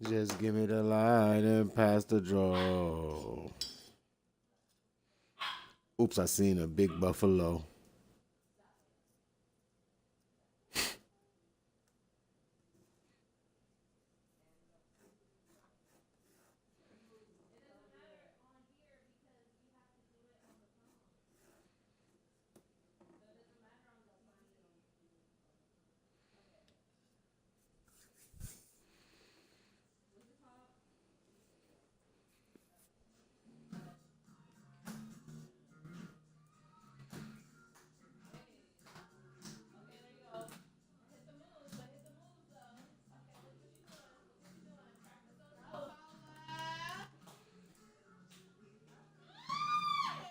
Just give me the light and pass the draw. Oops, I seen a big buffalo.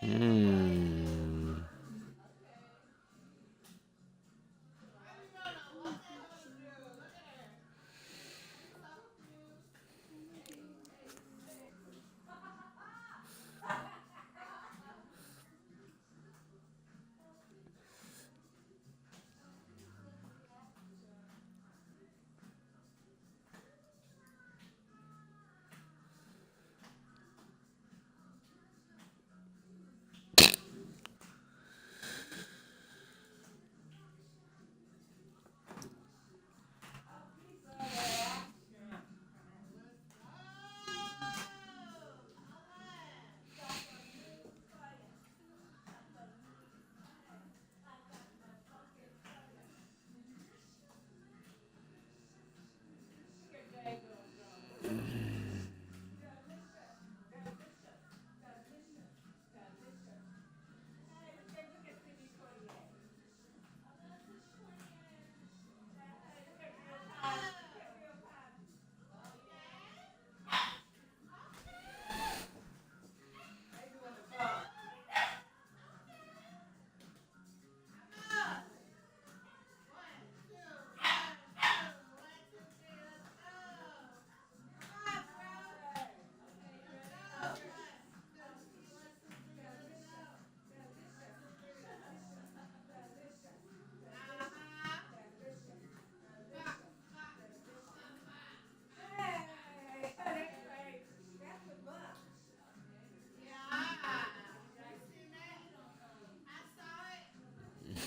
Hmm.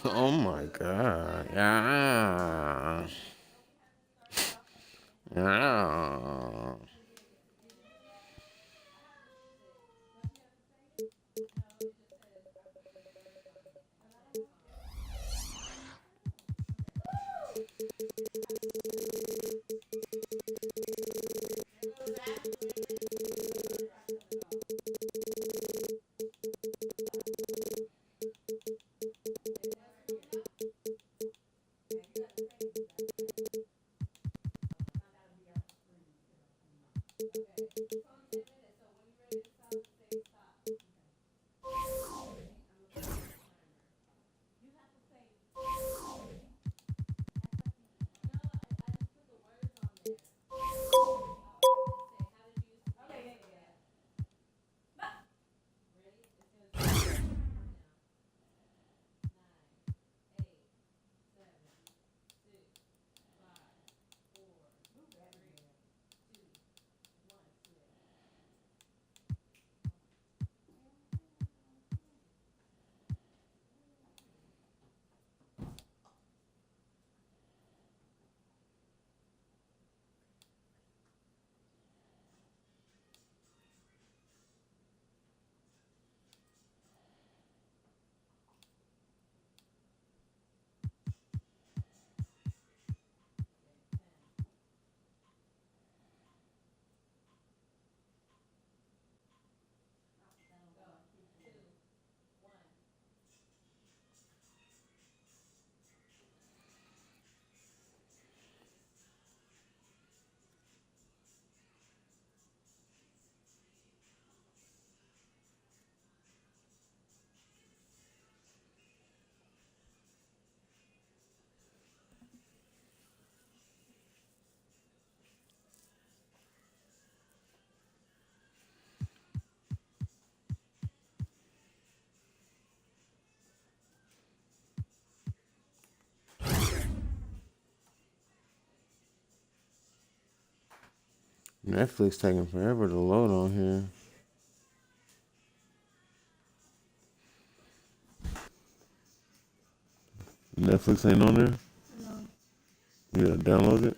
Oh my God. Yeah. Yeah. Netflix taking forever to load on here. Netflix ain't on there? You gotta download it?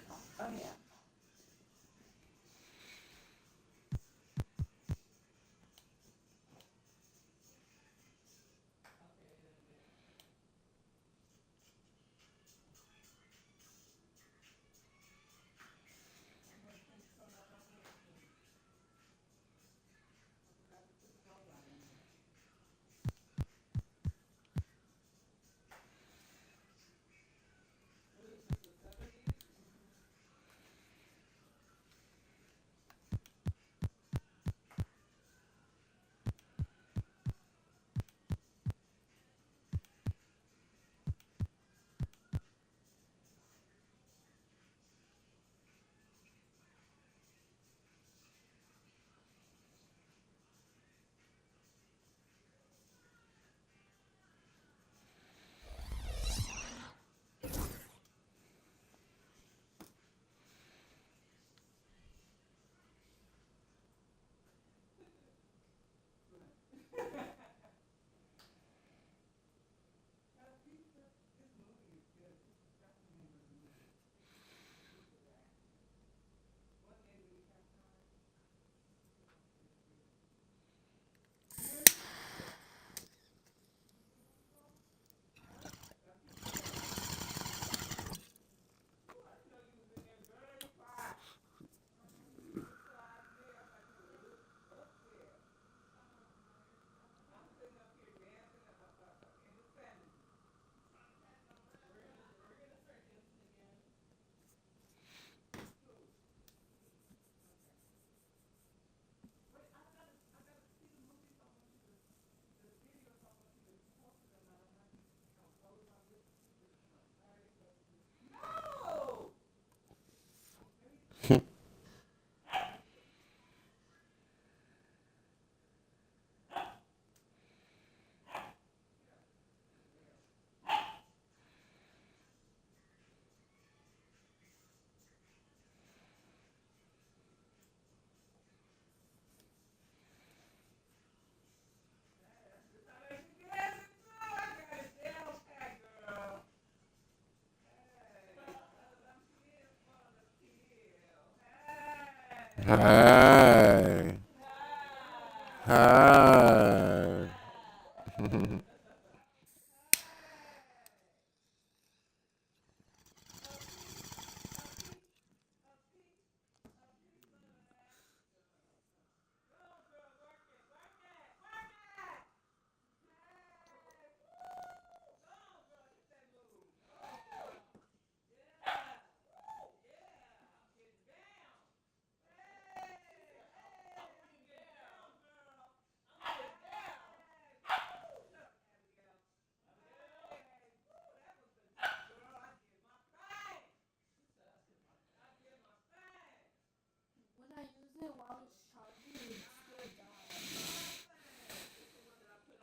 Hi. Hi.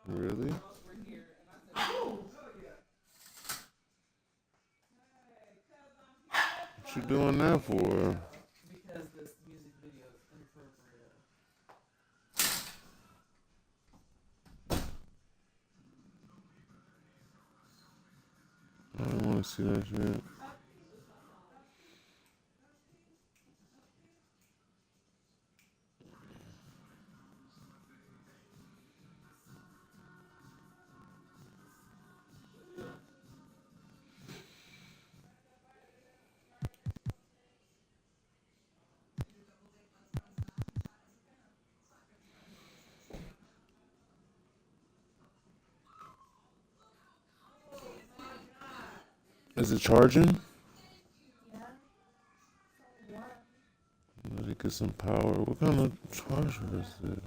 Really? What you doing that for? I don't want to see that shit. Is it charging? Let it get some power. What kind of charger is this?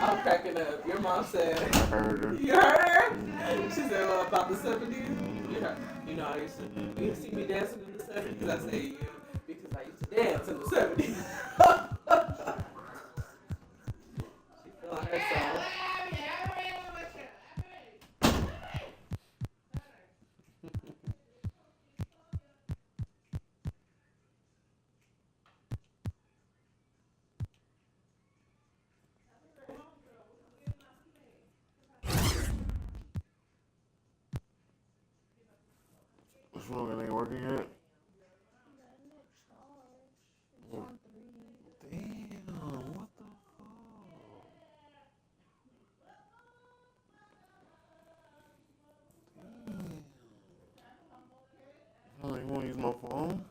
I'm cracking up. Your mom said, I heard her. you heard her? She said, well, about the 70s. You heard, you know, I used to, you see me dancing in the 70s. I say you, because I used to dance in the 70s. She feeling herself. What's wrong? It ain't working yet? you want to use my phone?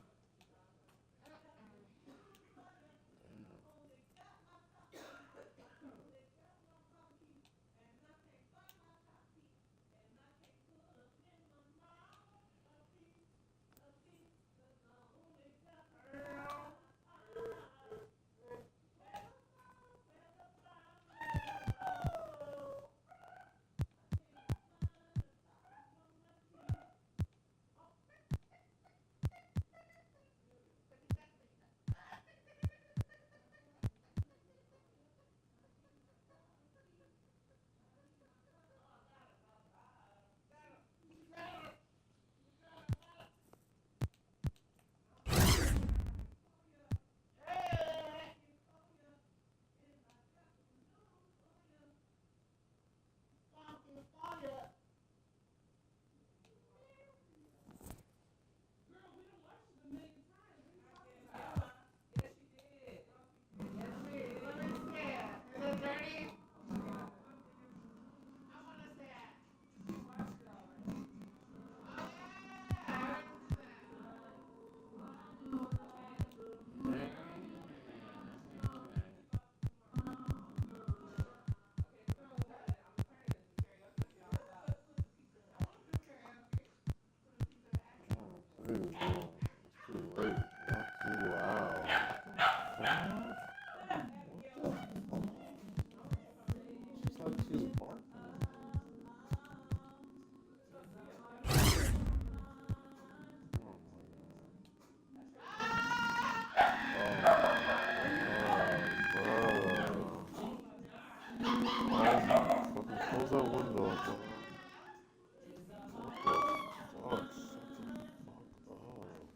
Pretty good. It's pretty late. Not too loud. She's like she's barking. Close that window. What the fuck? Shut the fuck up.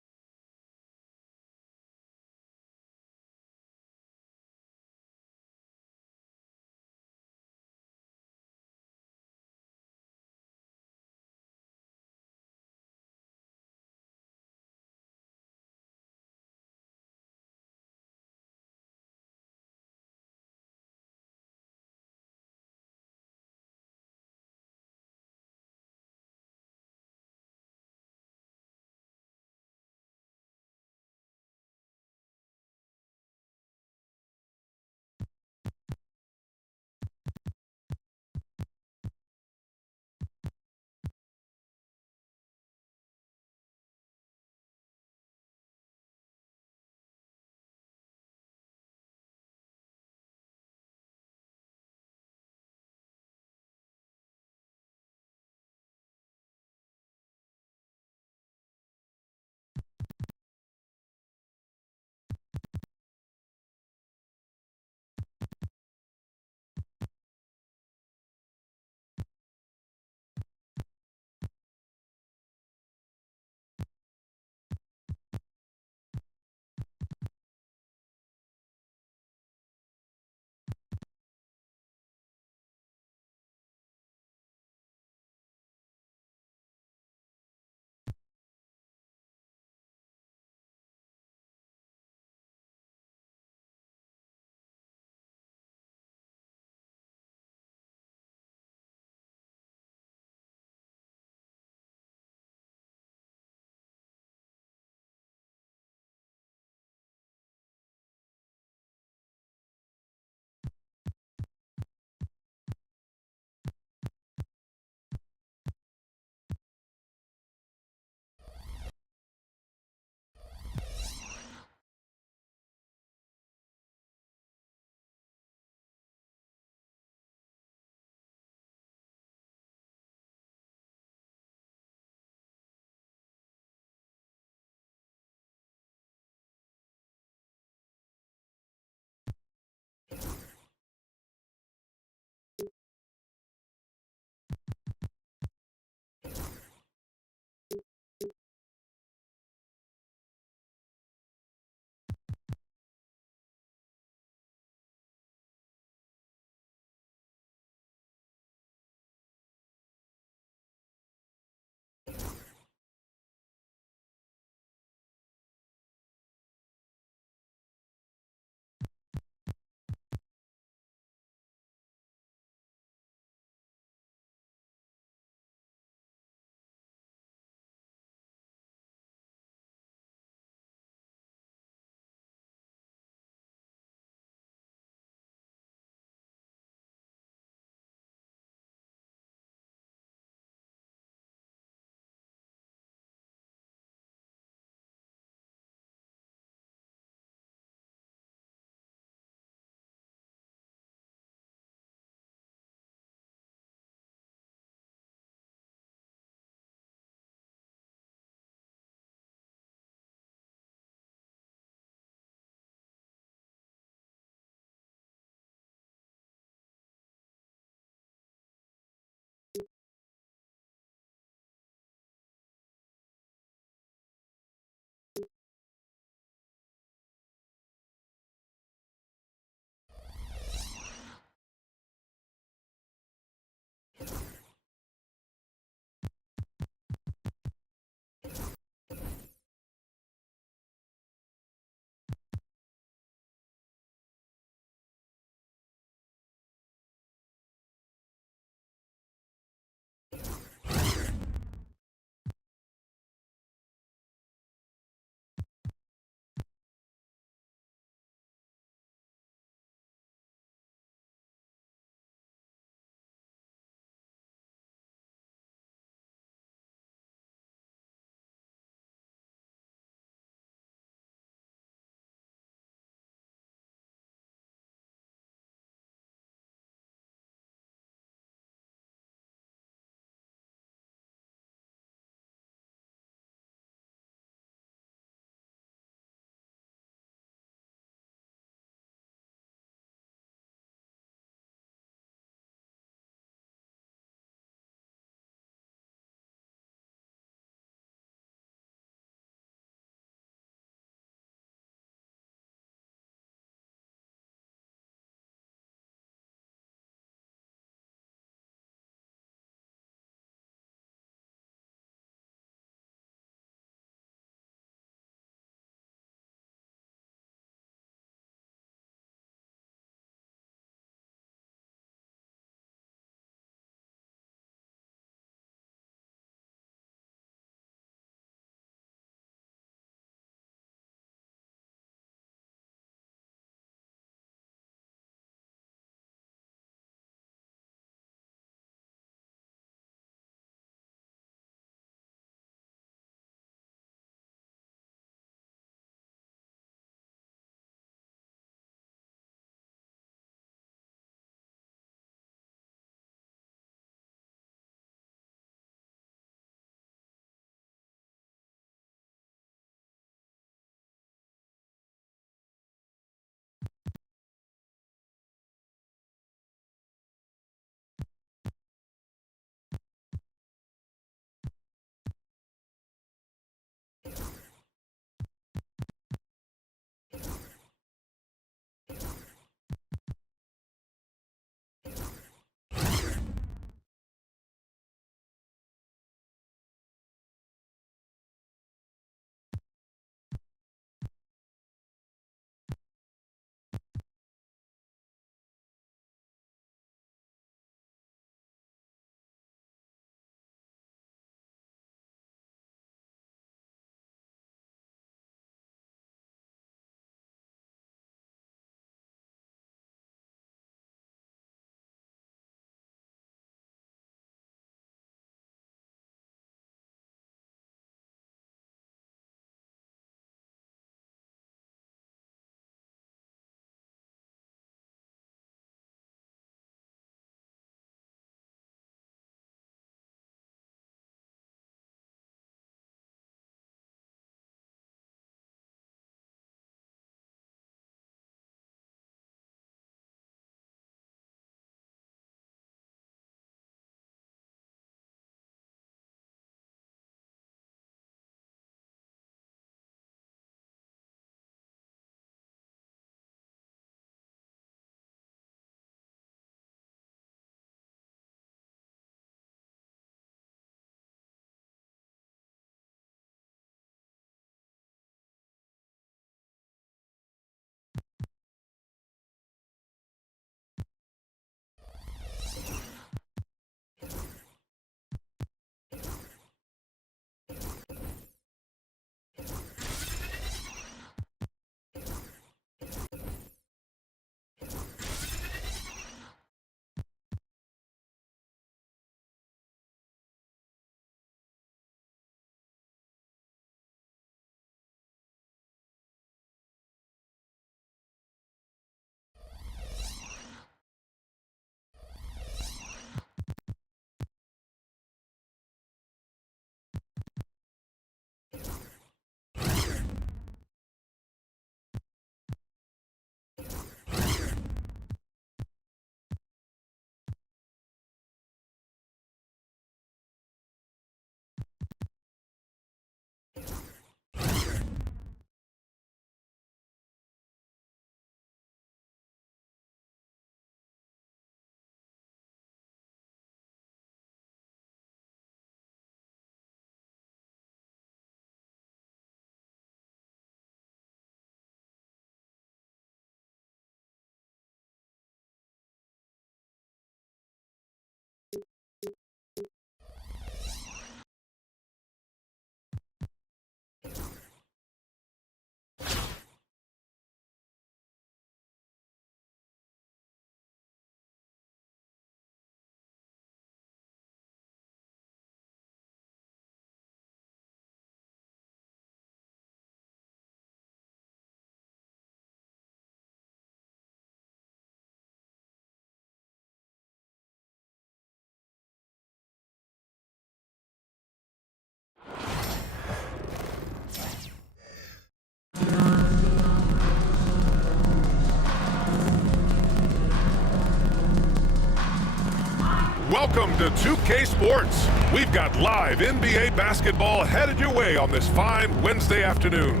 Welcome to 2K Sports. We've got live NBA basketball headed your way on this fine Wednesday afternoon.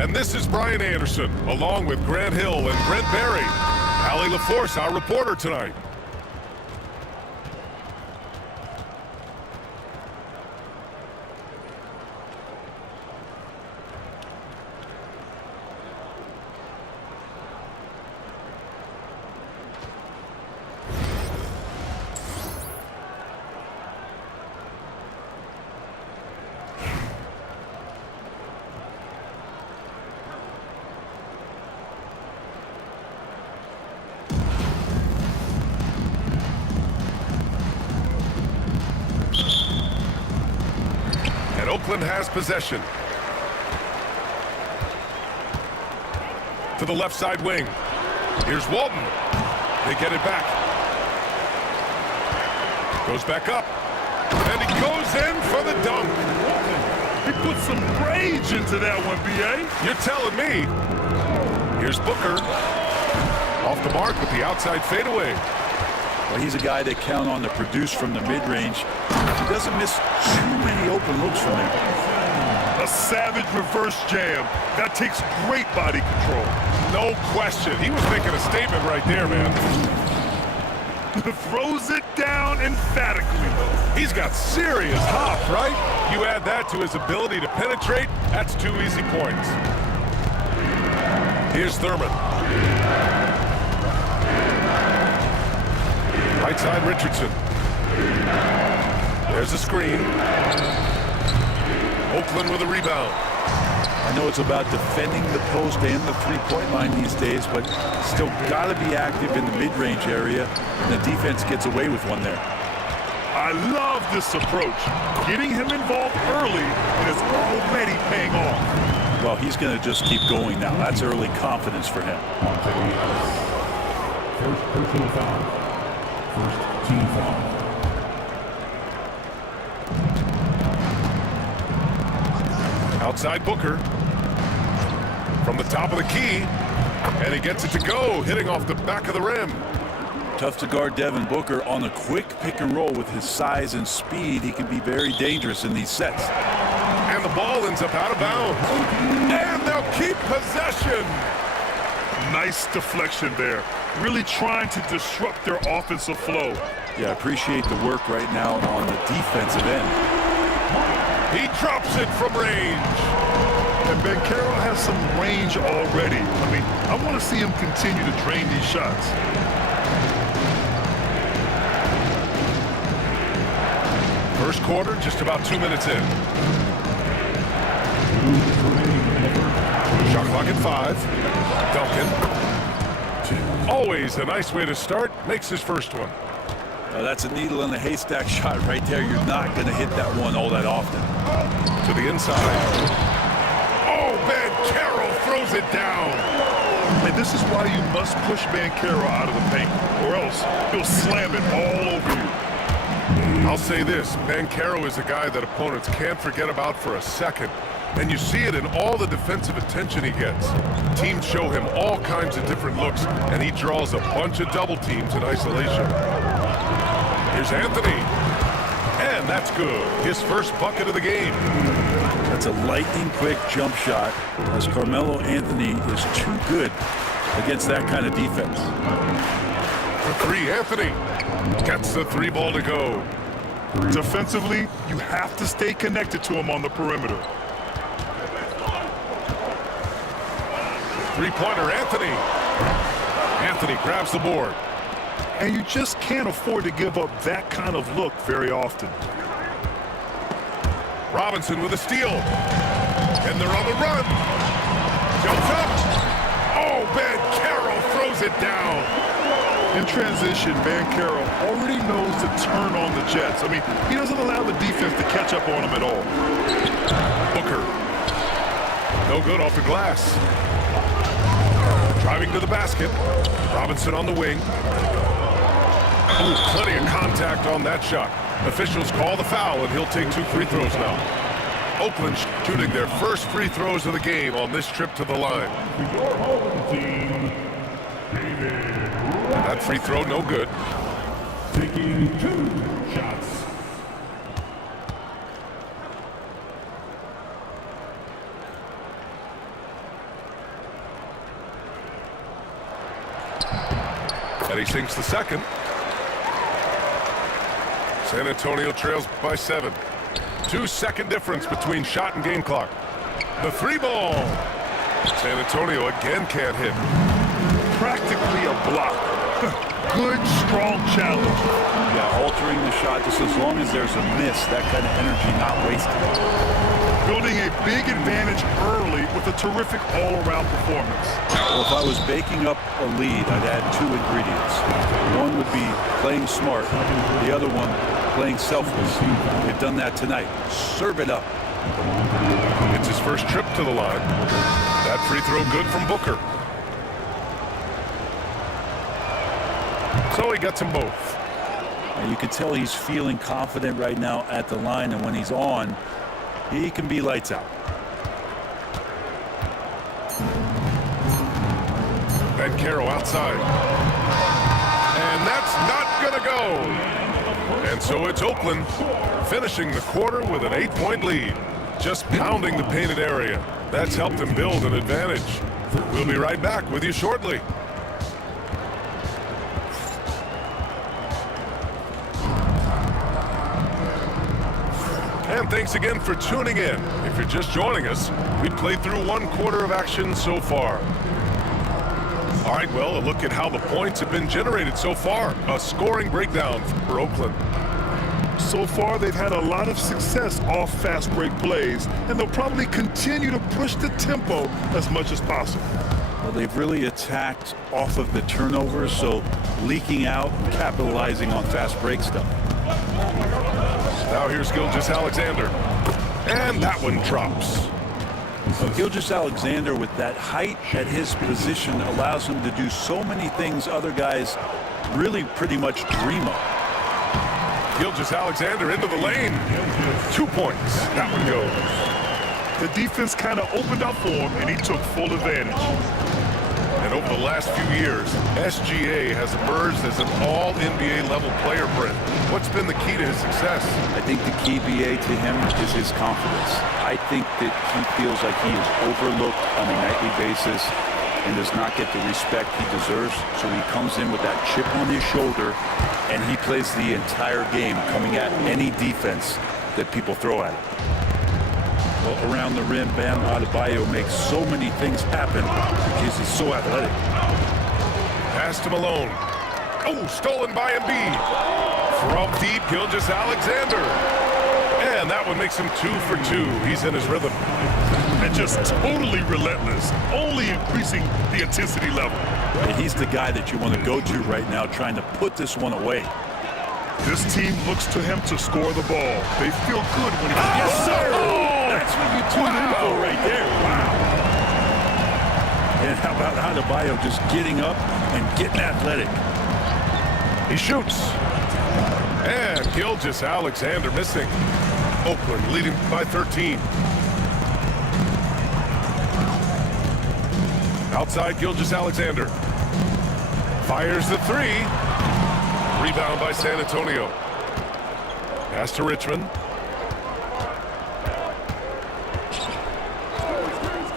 And this is Brian Anderson, along with Grant Hill and Brent Berry. Allie LaForce, our reporter tonight. Oakland has possession. To the left side wing. Here's Walton. They get it back. Goes back up. And he goes in for the dunk. He put some rage into that one, B.A. You're telling me. Here's Booker. Off the mark with the outside fadeaway. Well, he's a guy that count on to produce from the mid-range. He doesn't miss too many open looks from him. A savage reverse jam. That takes great body control. No question. He was making a statement right there, man. Throws it down emphatically. He's got serious hop, right? You add that to his ability to penetrate, that's 2 easy points. Here's Thurman. Right side, Richardson. There's a screen. Oakland with a rebound. I know it's about defending the post and the three-point line these days, but still got to be active in the mid-range area, and the defense gets away with one there. I love this approach. Getting him involved early is already paying off. Well, he's going to just keep going now. That's early confidence for him. First personal foul. First team foul. Outside Booker. From the top of the key. And he gets it to go, hitting off the back of the rim. Tough to guard Devin Booker on a quick pick and roll with his size and speed. He can be very dangerous in these sets. And the ball ends up out of bounds. And they'll keep possession. Nice deflection there. Really trying to disrupt their offensive flow. Yeah, I appreciate the work right now on the defensive end. He drops it from range. And Bankero has some range already. I mean, I want to see him continue to drain these shots. First quarter, just about 2 minutes in. Shot clock at 5. Duncan. Always a nice way to start. Makes his first one. That's a needle in the haystack shot right there. You're not going to hit that one all that often. To the inside. Oh, Bankero throws it down. And this is why you must push Bankero out of the paint, or else he'll slam it all over you. I'll say this, Bankero is a guy that opponents can't forget about for a second. And you see it in all the defensive attention he gets. Teams show him all kinds of different looks, and he draws a bunch of double teams in isolation. Here's Anthony. And that's good. His first bucket of the game. That's a lightning-quick jump shot, as Carmelo Anthony is too good against that kind of defense. For 3, Anthony gets the 3 ball to go. Defensively, you have to stay connected to him on the perimeter. Three-pointer, Anthony. Anthony grabs the board. And you just can't afford to give up that kind of look very often. Robinson with a steal. And they're on the run. Jumps up. Oh, Bankero throws it down. In transition, Bankero already knows to turn on the Jets. I mean, he doesn't allow the defense to catch up on him at all. Booker. No good off the glass. Driving to the basket. Robinson on the wing. Ooh, plenty of contact on that shot. Officials call the foul, and he'll take 2 free throws now. Oakland shooting their first free throws of the game on this trip to the line. That free throw, no good. taking 2 shots. And he sinks the second. San Antonio trails by 7. 2-second difference between shot and game clock. The 3-ball. San Antonio again can't hit. Practically a block. Good, strong challenge. Yeah, altering the shot just as long as there's a miss, that kind of energy not wasted. Building a big advantage early with a terrific all-around performance. Well, if I was baking up a lead, I'd add 2 ingredients. One would be playing smart, the other one playing selfless. They've done that tonight. Serve it up. It's his first trip to the line. That free throw good from Booker. So he gets them both. And you can tell he's feeling confident right now at the line, and when he's on, he can be lights out. And Caro outside. And that's not gonna go. And so it's Oakland finishing the quarter with an 8-point lead. Just pounding the painted area. That's helped him build an advantage. We'll be right back with you shortly. And thanks again for tuning in. If you're just joining us, we played through 1 quarter of action so far. All right, well, a look at how the points have been generated so far. A scoring breakdown for Oakland. So far, they've had a lot of success off fast break plays, and they'll probably continue to push the tempo as much as possible. Well, they've really attacked off of the turnovers, so leaking out and capitalizing on fast break stuff. Now here's Gilgeous-Alexander. And that one drops. Gilgeous-Alexander, with that height at his position, allows him to do so many things other guys really pretty much dream of. Gilgeous-Alexander into the lane. 2 points. That one goes. The defense kind of opened up for him, and he took full advantage. And over the last few years, SGA has emerged as an all-NBA level player, Brent. What's been the key to his success? I think the key, BA, to him is his confidence. I think that he feels like he is overlooked on a nightly basis and does not get the respect he deserves. So he comes in with that chip on his shoulder, and he plays the entire game coming at any defense that people throw at him. Well, around the rim, Bam Adebayo makes so many things happen because he's so athletic. Pass to Malone. Oh, stolen by Embiid. From deep, Gilgeous-Alexander. And that one makes him 2 for 2. He's in his rhythm. And just totally relentless, only increasing the intensity level. And he's the guy that you want to go to right now, trying to put this one away. This team looks to him to score the ball. They feel good when he... Yes, sir! That's what you tune in for right there. Wow. And how about Adebayo just getting up and getting athletic? He shoots. And Gilgeous-Alexander missing. Oakland leading by 13. Outside Gilgeous-Alexander. Fires the 3. Rebound by San Antonio. Pass to Richmond.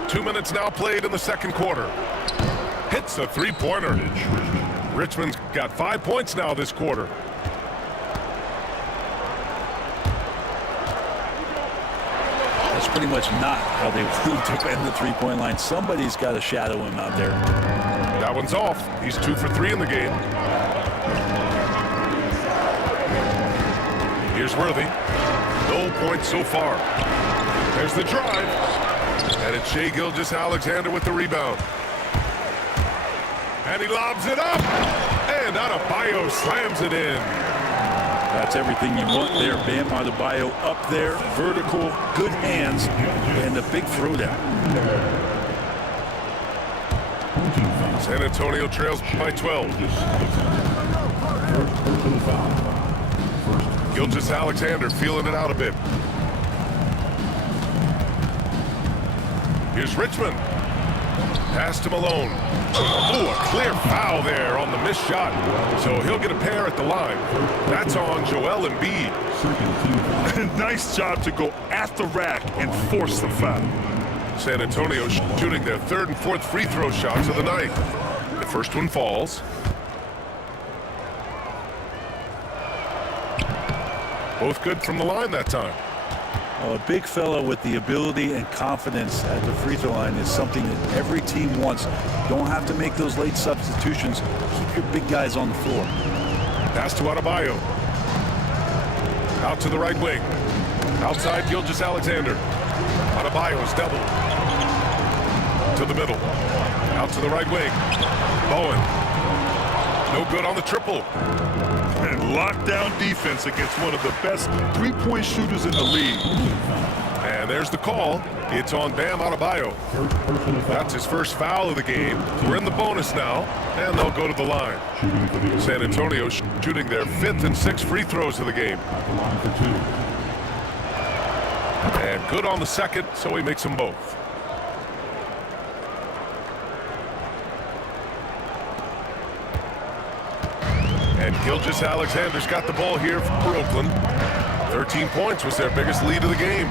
2 minutes now played in the second quarter. Hits a 3-pointer. Richmond's got 5 points now this quarter. That's pretty much not how they want to defend the three-point line. Somebody's got to shadow him out there. That one's off. He's 2 for 3 in the game. Here's Worthy. No points so far. There's the drive. And it's Shai Gilgeous-Alexander with the rebound. And he lobs it up. And Adebayo slams it in. That's everything you want there. Bam Adebayo up there, vertical, good hands, and the big throwdown. San Antonio trails by 12. Gilgeous-Alexander feeling it out a bit. Here's Richmond. Pass to Malone. Ooh, a clear foul there on the missed shot. So he'll get a pair at the line. That's on Joel Embiid. Nice job to go at the rack and force the foul. San Antonio shooting their third and fourth free throw shots of the night. The first one falls. Both good from the line that time. Well, a big fella with the ability and confidence at the free throw line is something that every team wants. Don't have to make those late substitutions. Keep your big guys on the floor. Pass to Adebayo. Out to the right wing. Outside Gilgeous-Alexander. Adebayo's double. To the middle. Out to the right wing. Bowen. No good on the triple. And lockdown defense against one of the best three-point shooters in the league. And there's the call. It's on Bam Adebayo. That's his first foul of the game. We're in the bonus now, and they'll go to the line. San Antonio shooting their fifth and sixth free throws of the game. And good on the second, so he makes them both. And Gilgeous-Alexander's got the ball here for Oakland. 13 points was their biggest lead of the game.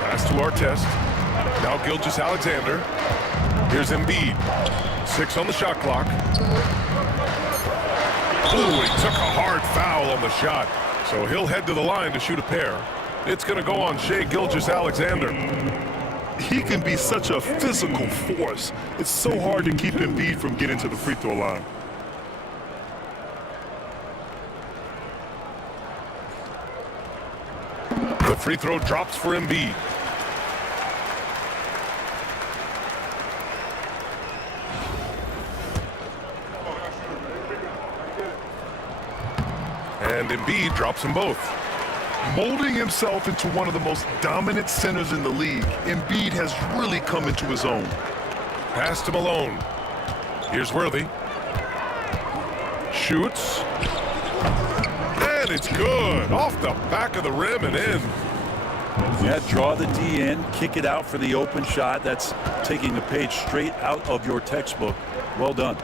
Pass to Artest. Now Gilgeous-Alexander. Here's Embiid. 6 on the shot clock. Ooh, he took a hard foul on the shot. So he'll head to the line to shoot a pair. It's going to go on Shai Gilgeous-Alexander. He can be such a physical force. It's so hard to keep Embiid from getting to the free throw line. The free throw drops for Embiid. And Embiid drops them both. Molding himself into one of the most dominant centers in the league, Embiid has really come into his own. Pass to Malone. Here's Worthy. Shoots. And it's good. Off the back of the rim and in. Yeah, draw the D in, kick it out for the open shot. That's taking a page straight out of your textbook. Well done.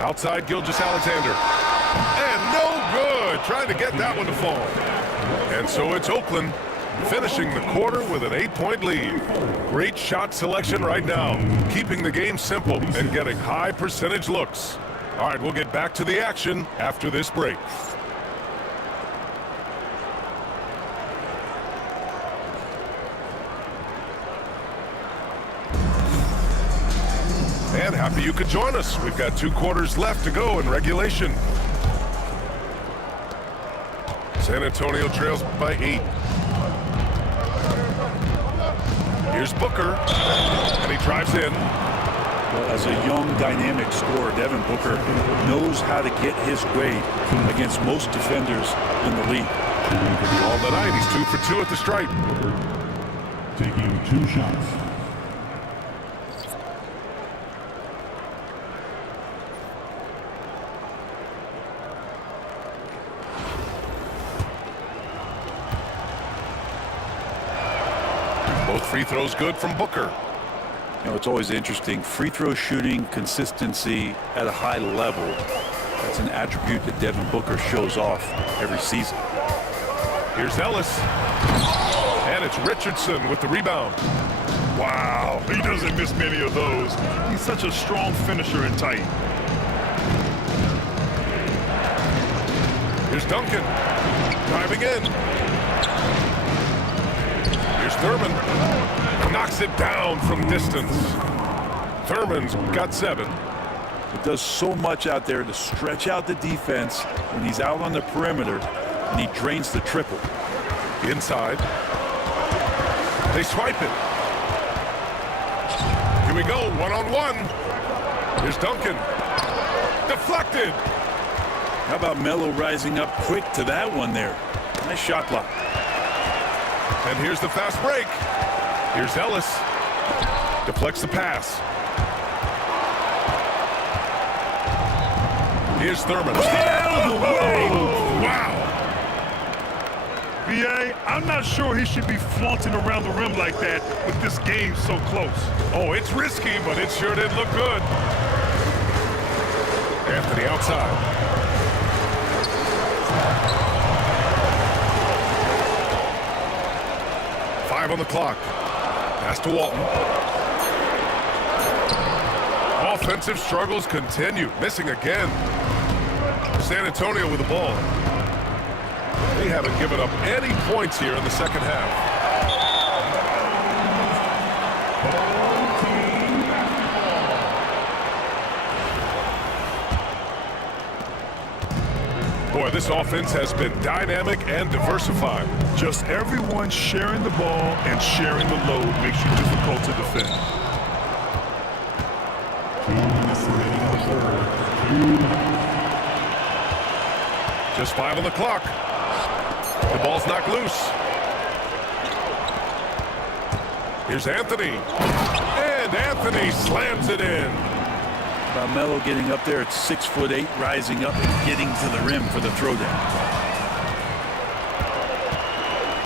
Outside Gilgeous-Alexander. And no good. Trying to get that one to fall. And so it's Oakland finishing the quarter with an 8-point lead. Great shot selection right now. Keeping the game simple and getting high percentage looks. All right, we'll get back to the action after this break. And happy you could join us. We've got 2 quarters left to go in regulation. San Antonio trails by 8. Here's Booker, and he drives in. Well, as a young, dynamic scorer, Devin Booker knows how to get his way against most defenders in the league. All the night, he's 2 for 2 at the stripe. Taking 2 shots. Both free throws good from Booker. You know, it's always interesting. Free throw shooting consistency at a high level. That's an attribute that Devin Booker shows off every season. Here's Ellis. And it's Richardson with the rebound. Wow, he doesn't miss many of those. He's such a strong finisher and tight. Here's Duncan. Driving in. Here's Thurman. Knocks it down from distance. Thurman's got 7. It does so much out there to stretch out the defense when he's out on the perimeter, and he drains the triple. Inside. They swipe it. Here we go, 1-on-1. Here's Duncan. Deflected. How about Melo rising up quick to that one there? Nice shot block. And here's the fast break. Here's Ellis. Deflects the pass. Here's Thurman. Out of the way! Wow. B.A., I'm not sure he should be flaunting around the rim like that with this game so close. Oh, it's risky, but it sure did look good. Anthony outside. Five on the clock. Pass to Walton. Offensive struggles continue. Missing again. San Antonio with the ball. They haven't given up any points here in the second half. Boy, this offense has been dynamic and diversified. Just everyone sharing the ball and sharing the load makes you difficult to defend. Just 5 on the clock. The ball's knocked loose. Here's Anthony. And Anthony slams it in. Melo getting up there at 6'8", rising up and getting to the rim for the throwdown.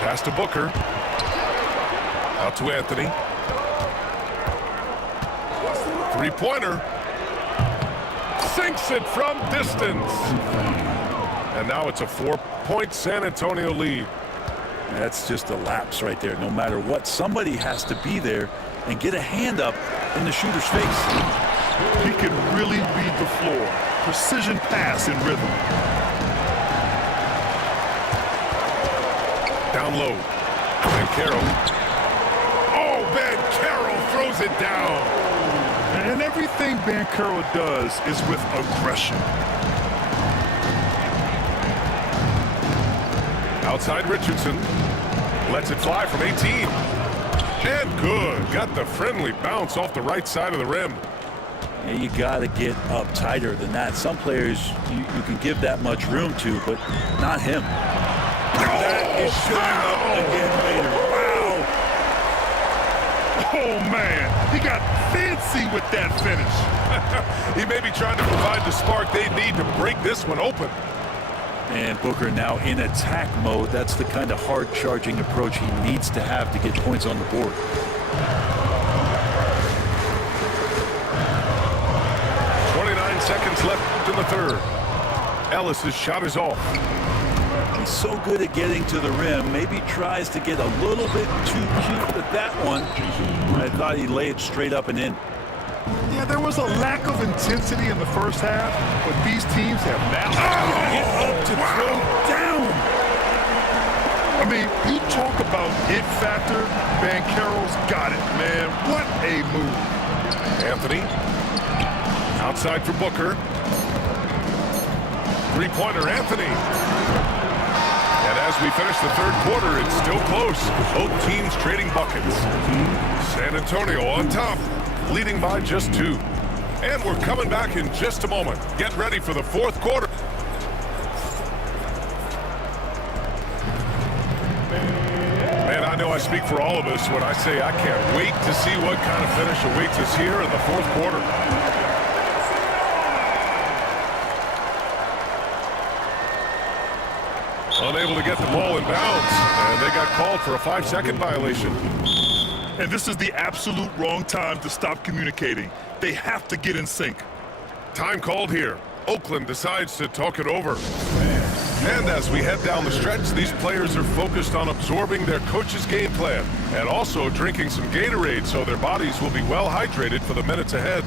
Pass to Booker. Out to Anthony. Three-pointer. Sinks it from distance. And now it's a 4-point San Antonio lead. That's just a lapse right there. No matter what, somebody has to be there and get a hand up in the shooter's face. He can really read the floor. Precision pass in rhythm. Down low. And Carroll. Oh, Ben Carroll throws it down. And everything Ben Carroll does is with aggression. Outside Richardson. Lets it fly from 18. And good. Got the friendly bounce off the right side of the rim. Yeah, you got to get up tighter than that. Some players you can give that much room to, but not him. That is showing up again later. Wow. Oh, man. He got fancy with that finish. He may be trying to provide the spark they need to break this one open. And Booker now in attack mode. That's the kind of hard-charging approach he needs to have to get points on the board. 29 seconds left in the third. Ellis's shot is off. He's so good at getting to the rim. Maybe tries to get a little bit too cute with that one. I thought he'd lay it straight up and in. Yeah, there was a lack of intensity in the first half, but these teams have now Get up to throw down. I mean, you talk about it factor, Van Carroll's got it, man. What a move. Anthony. Outside for Booker. Three-pointer, Anthony. And as we finish the third quarter, it's still close. Both teams trading buckets. San Antonio on top, leading by just 2. And we're coming back in just a moment. Get ready for the fourth quarter. Man, I know I speak for all of us when I say I can't wait to see what kind of finish awaits us here in the fourth quarter. Unable to get the ball in bounds, and they got called for a 5-second violation. And this is the absolute wrong time to stop communicating. They have to get in sync. Time called here. Oakland decides to talk it over. And as we head down the stretch, these players are focused on absorbing their coach's game plan and also drinking some Gatorade so their bodies will be well hydrated for the minutes ahead.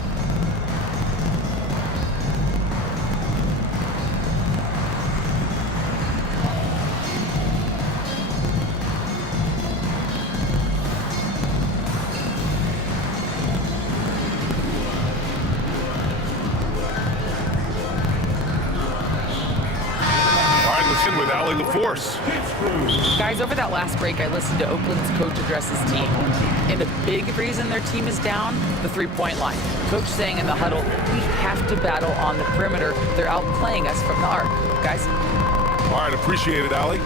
With Allie LaForce. Guys, over that last break, I listened to Oakland's coach address his team. And the big reason their team is down, the three-point line. Coach saying in the huddle, we have to battle on the perimeter. They're outplaying us from the arc. Guys? All right, appreciate it, Allie.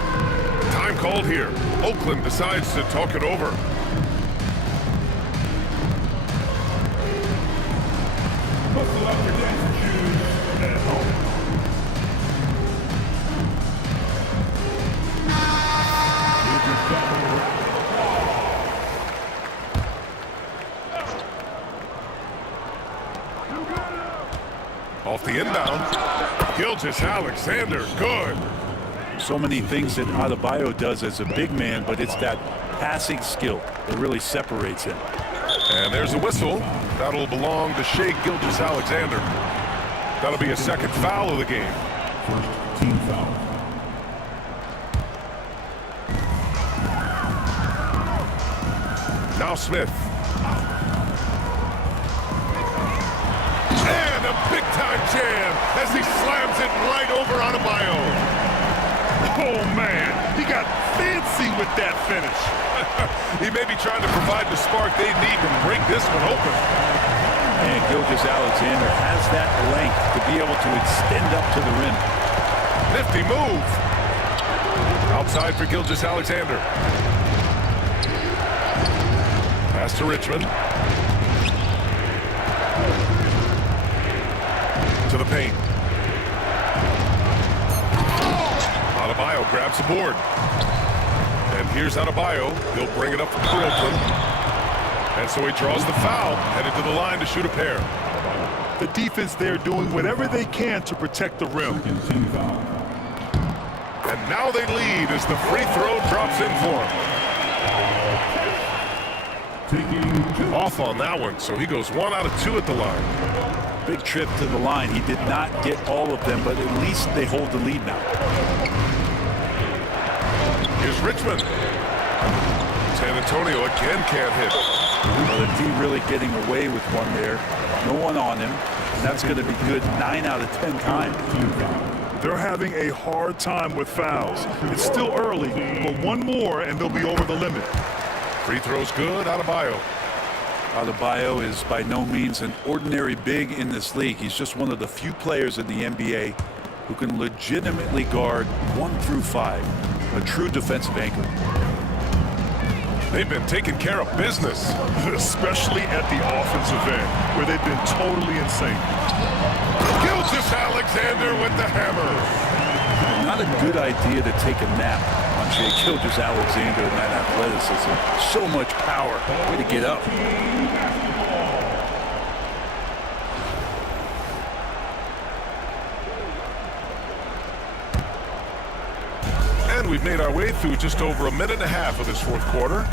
Time called here. Oakland decides to talk it over. Buckle up your dancing shoes and at home. Off the inbound, Gilgeous-Alexander, good. So many things that Adebayo does as a big man, but it's that passing skill that really separates him. And there's a whistle. That'll belong to Shai Gilgeous-Alexander. That'll be a second foul of the game. First team foul. Now Smith. And a big-time jam as he slams it right over Adebayo. Oh, man, he got fancy with that finish. He may be trying to provide the spark they need to break this one open. And Gilgeous-Alexander has that length to be able to extend up to the rim. Nifty move. Outside for Gilgeous-Alexander. Pass to Richmond. To the paint. Adebayo grabs the board. And here's Adebayo. He'll bring it up for Brooklyn. And so he draws the foul, headed to the line to shoot a pair. The defense there doing whatever they can to protect the rim. Second team foul. And now they lead as the free throw drops in for him. Taking Off on that one, so he goes 1 out of 2 at the line. Big trip to the line. He did not get all of them, but at least they hold the lead now. Here's Richmond. San Antonio again can't hit. Well, the D really getting away with one there. No one on him. And that's going to be good 9 out of 10 times. They're having a hard time with fouls. It's still early, but one more and they'll be over the limit. Free throw's good, Adebayo. Adebayo is by no means an ordinary big in this league. He's just one of the few players in the NBA who can legitimately guard 1 through 5. A true defensive anchor. They've been taking care of business. Especially at the offensive end, where they've been totally insane. Gilgeous-Alexander with the hammer. Not a good idea to take a nap on Shai Gilgeous-Alexander and that athleticism. So much power. Way to get up. And we've made our way through just over a minute and a half of this fourth quarter.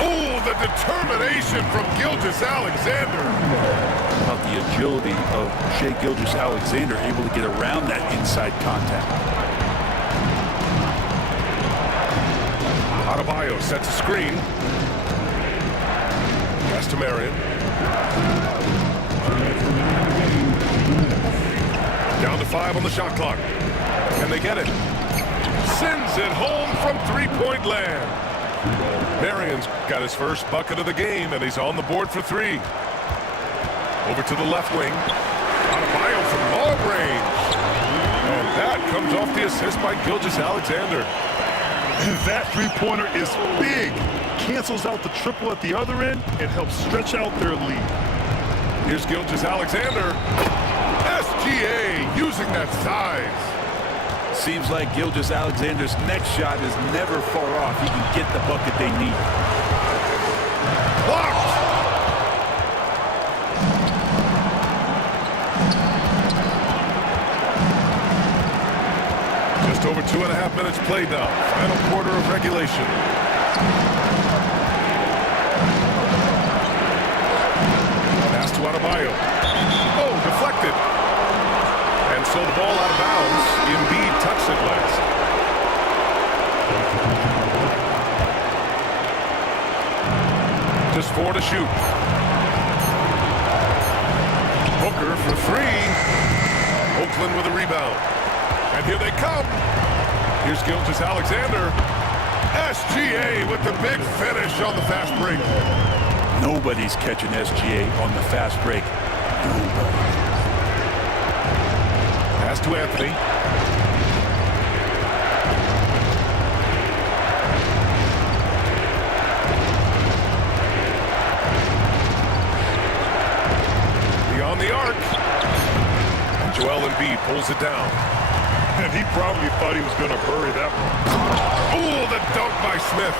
Oh, the determination from Gilgeous-Alexander. About the agility of Shai Gilgeous-Alexander, able to get around that inside contact. Adebayo sets a screen. Pass to Marion. Down to 5 on the shot clock. Can they get it? Sends it home from three-point land. Marion's got his first bucket of the game, and he's on the board for 3. Over to the left wing. Adebayo from long range. And that comes off the assist by Gilgeous-Alexander. That three-pointer is big. Cancels out the triple at the other end and helps stretch out their lead. Here's Gilgeous-Alexander. SGA using that size. Seems like Gilgeous-Alexander's next shot is never far off. He can get the bucket they need. Blocked. Just over 2.5 minutes played now. Final quarter of regulation. Pass to Adebayo. Oh, deflected. And so the ball out of bounds. Embiid touched it last. Just 4 to shoot. Booker for 3. Oakland with a rebound. And here they come. Here's Gilgeous-Alexander. SGA with the big finish on the fast break. Nobody's catching SGA on the fast break. Nobody. Pass to Anthony. Beyond the arc. And Joel Embiid pulls it down. And he probably thought he was going to bury that one. Oh, the dunk by Smith.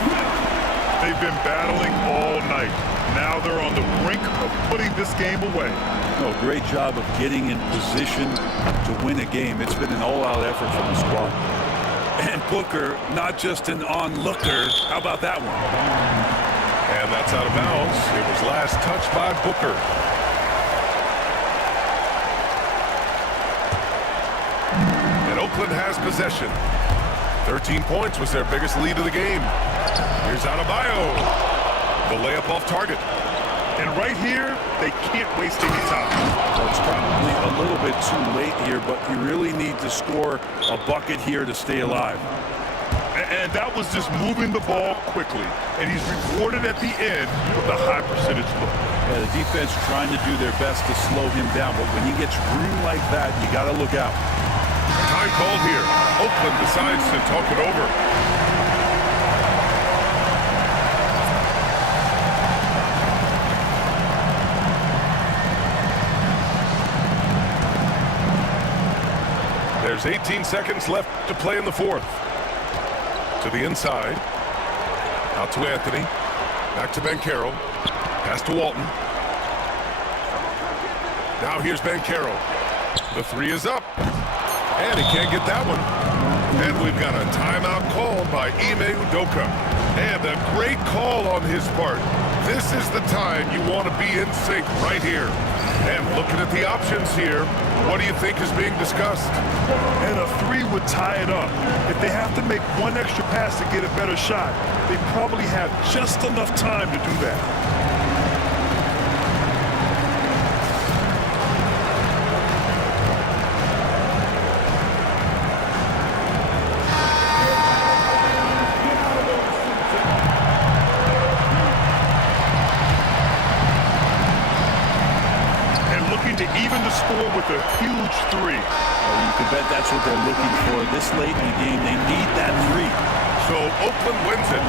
They've been battling all night. Now they're on the brink of putting this game away. Oh, great job of getting in position to win a game. It's been an all-out effort from the squad. And Booker, not just an onlooker. How about that one? And that's out of bounds. It was last touched by Booker. And Oakland has possession. 13 points was their biggest lead of the game. Here's Adebayo. The layup off target. And right here, they can't waste any time. Well, it's probably a little bit too late here, but you really need to score a bucket here to stay alive. And that was just moving the ball quickly. And he's rewarded at the end with a high percentage look. Yeah, the defense trying to do their best to slow him down, but when he gets room like that, you got to look out. Time called here. Oakland decides to talk it over. There's 18 seconds left to play in the fourth. To the inside. Out to Anthony. Back to Banchero. Pass to Walton. Now here's Banchero. The three is up. And he can't get that one. And we've got a timeout called by Ime Udoka. And a great call on his part. This is the time you want to be in sync right here. And looking at the options here, what do you think is being discussed? And a three would tie it up. If they have to make one extra pass to get a better shot, they probably have just enough time to do that. To even the score with a huge three. Well, you can bet that's what they're looking for this late in the game. They need that three. So Oakland wins it.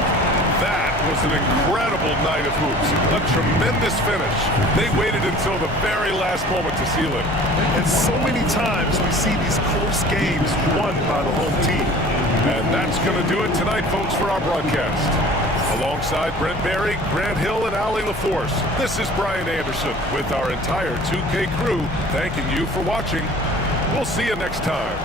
That was an incredible night of hoops. A tremendous finish. They waited until the very last moment to seal it. And so many times we see these close games won by the home team. And that's going to do it tonight, folks, for our broadcast. Alongside Brent Barry, Grant Hill, and Ali LaForce, this is Brian Anderson with our entire 2K crew thanking you for watching. We'll see you next time.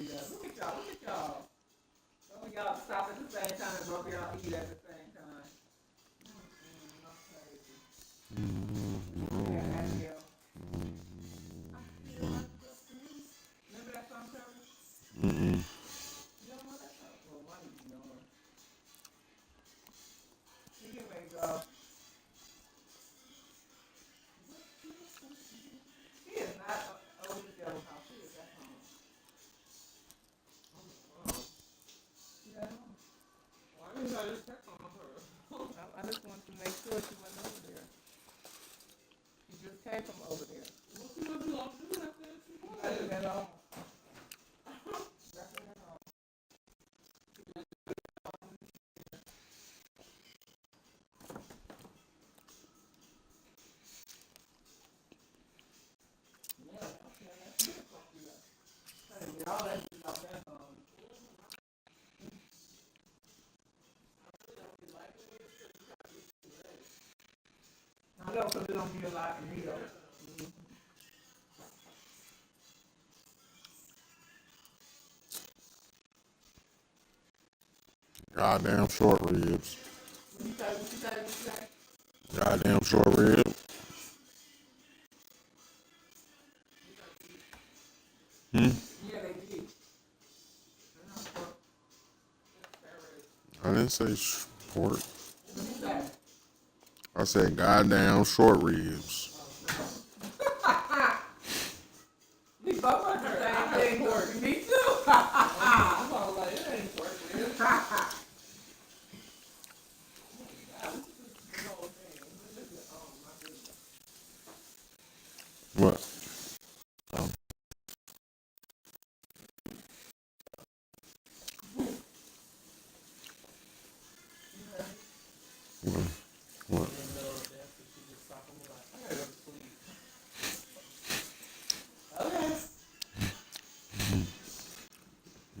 do that. Look at y'all. Look at y'all. Some of y'all stop at the same time and both of y'all eat at the same time. I'm crazy. Yeah, Abigail. Remember that song, Trevor? Mm-mm. You don't know that song? Well, why do you know her? She get ready to go. She is not over the devil's house. She is at home. She at home. Why didn't I just check on her? I just wanted to make sure she wasn't over there. She just came from over there. Well, she wasn't going to do nothing. She was. I didn't at all. Nothing at all. Yeah, okay. That's it. Hey, all that shit off that song. I know, because it don't be a lot of me, though. Goddamn short ribs. What you say? What you say? What you say? Goddamn short rib. Yeah, they did. I didn't say pork. What you say? I said goddamn short ribs. We both want the same thing. Me too. I'm all like, it ain't pork ribs. What? What? Okay.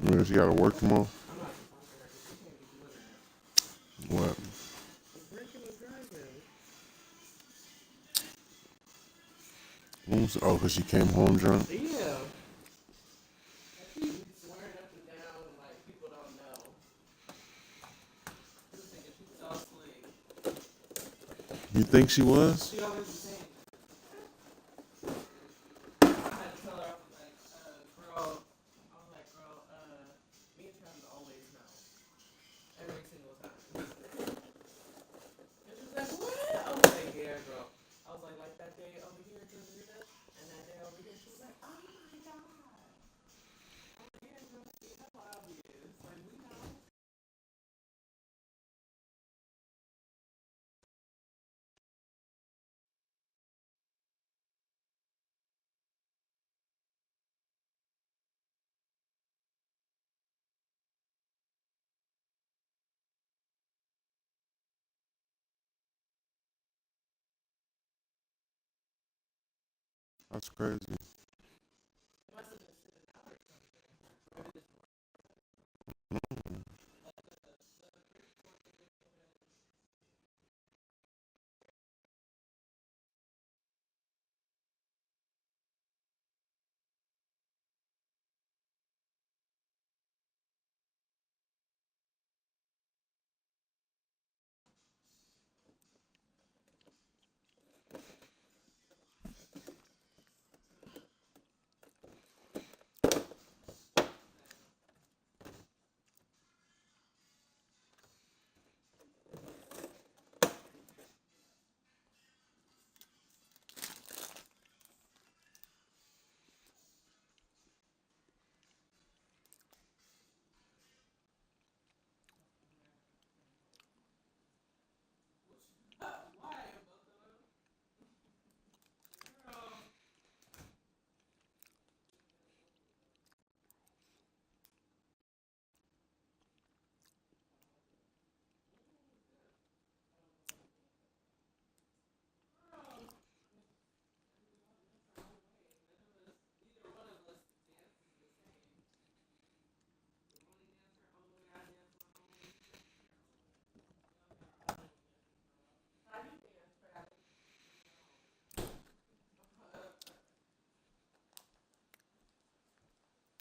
You know she gotta work tomorrow? What? Oh, because she came home drunk? Yeah. She's swearing up and down like people don't know. Just thinking she's so sling. You think she was? She always the same. I had to tell her, I was like, girl, me and Travis always know. Every single time. And she was like, what? I was like, yeah, girl. I was like that day over here, and that day over here. She was like, oh my God. Yeah, girl, see how obvious. Like, we know. That's crazy.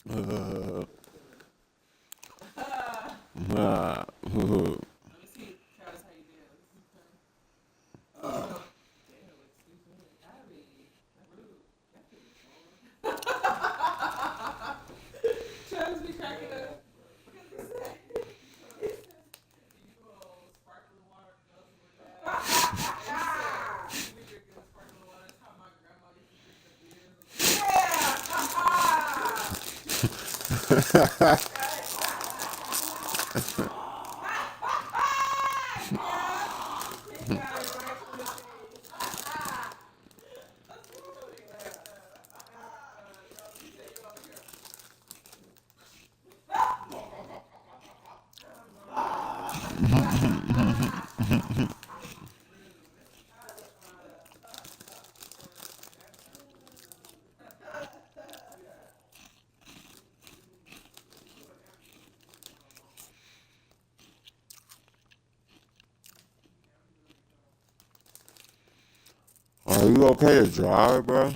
Nah. Let me see, Travis, how you did. Damn, excuse me. Abby, rude. That's rude. Travis be cracking up. Because he said, you sparkling water goes with that. And he said, you be drinking sparkling water. That's how my grandma used to drink the Are you okay to drive, bro?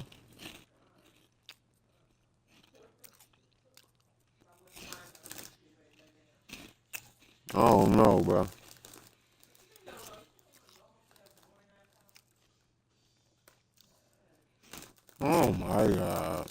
I don't know, bro. Oh my God.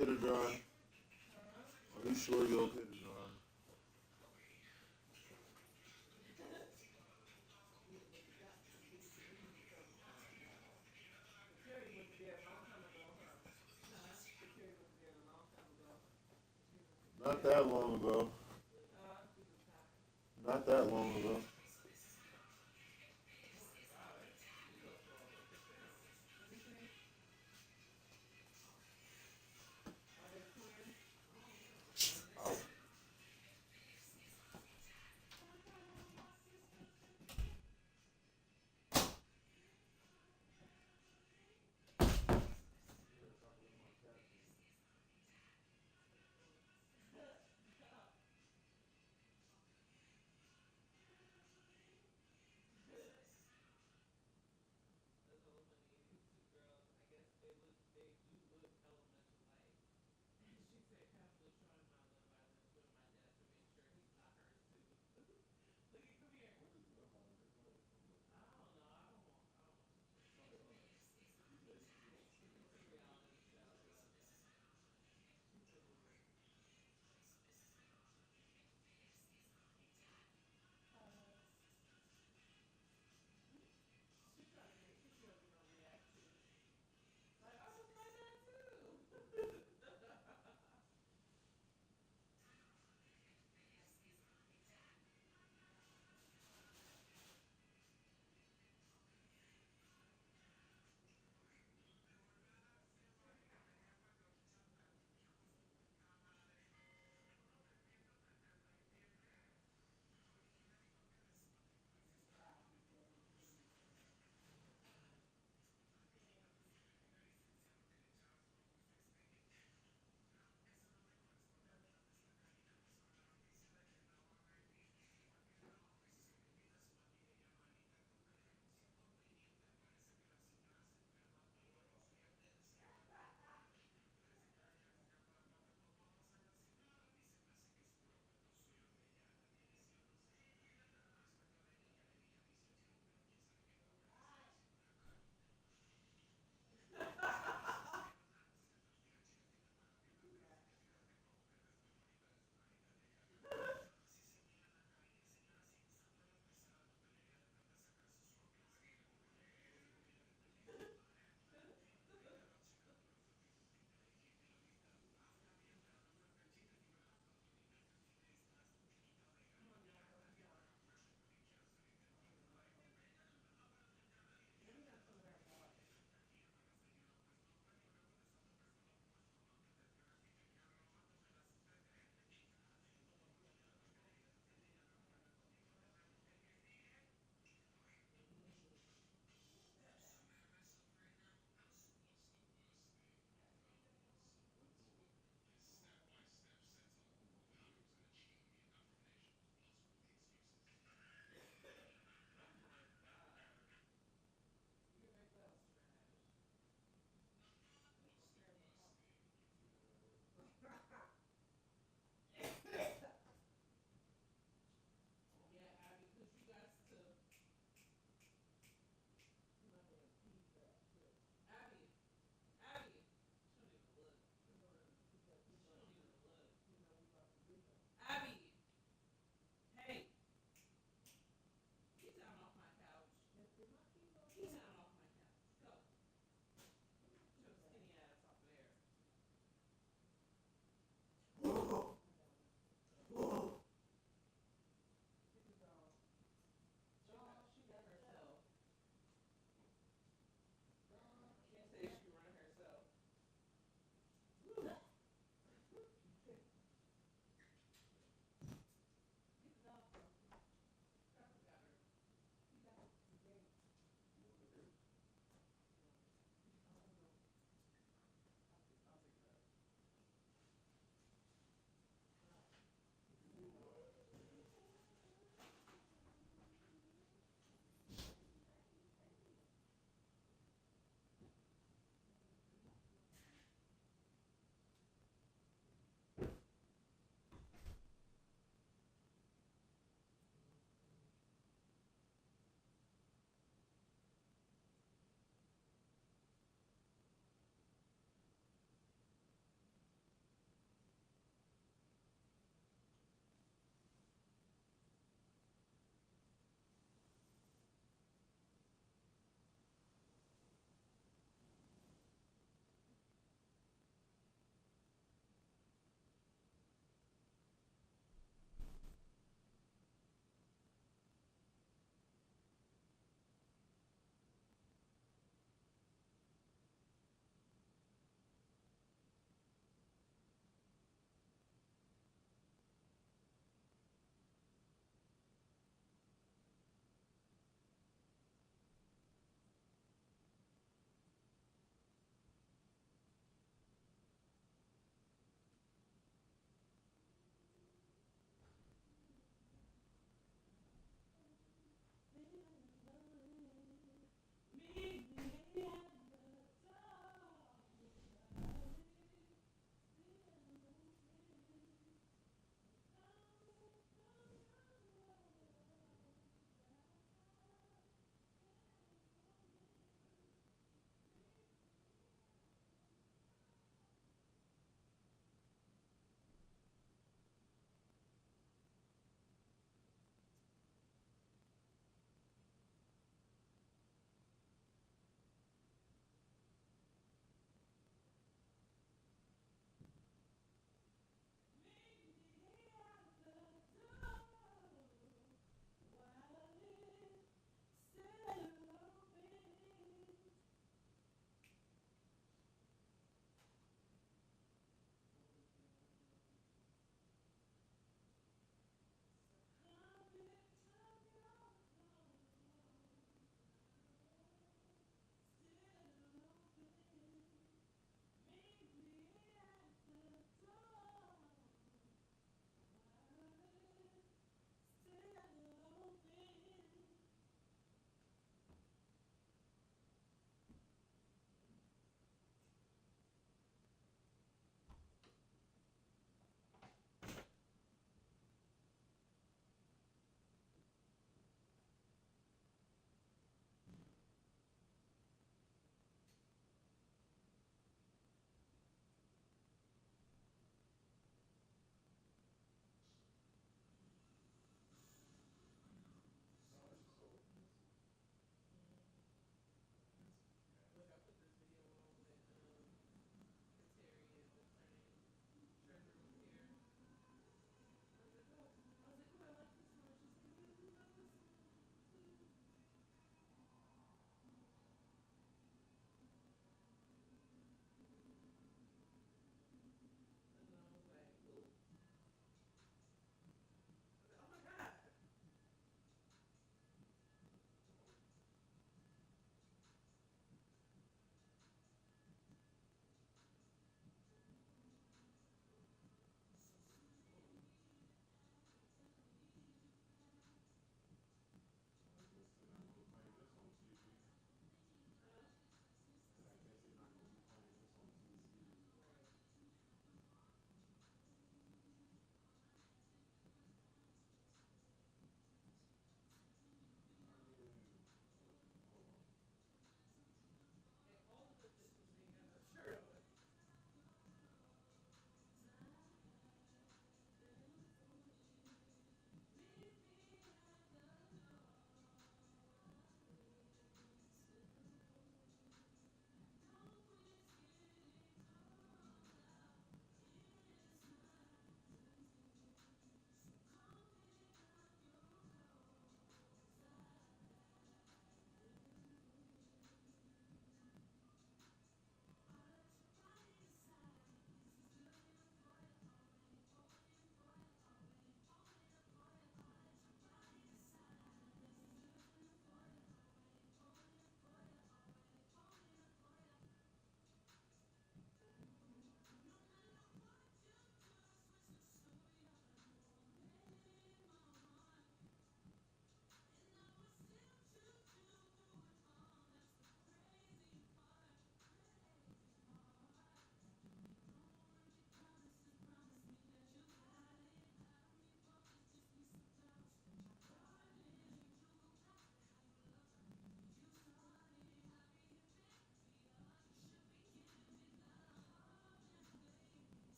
okay to drive? Are you sure you're okay to drive? Not that long ago. Not that long ago.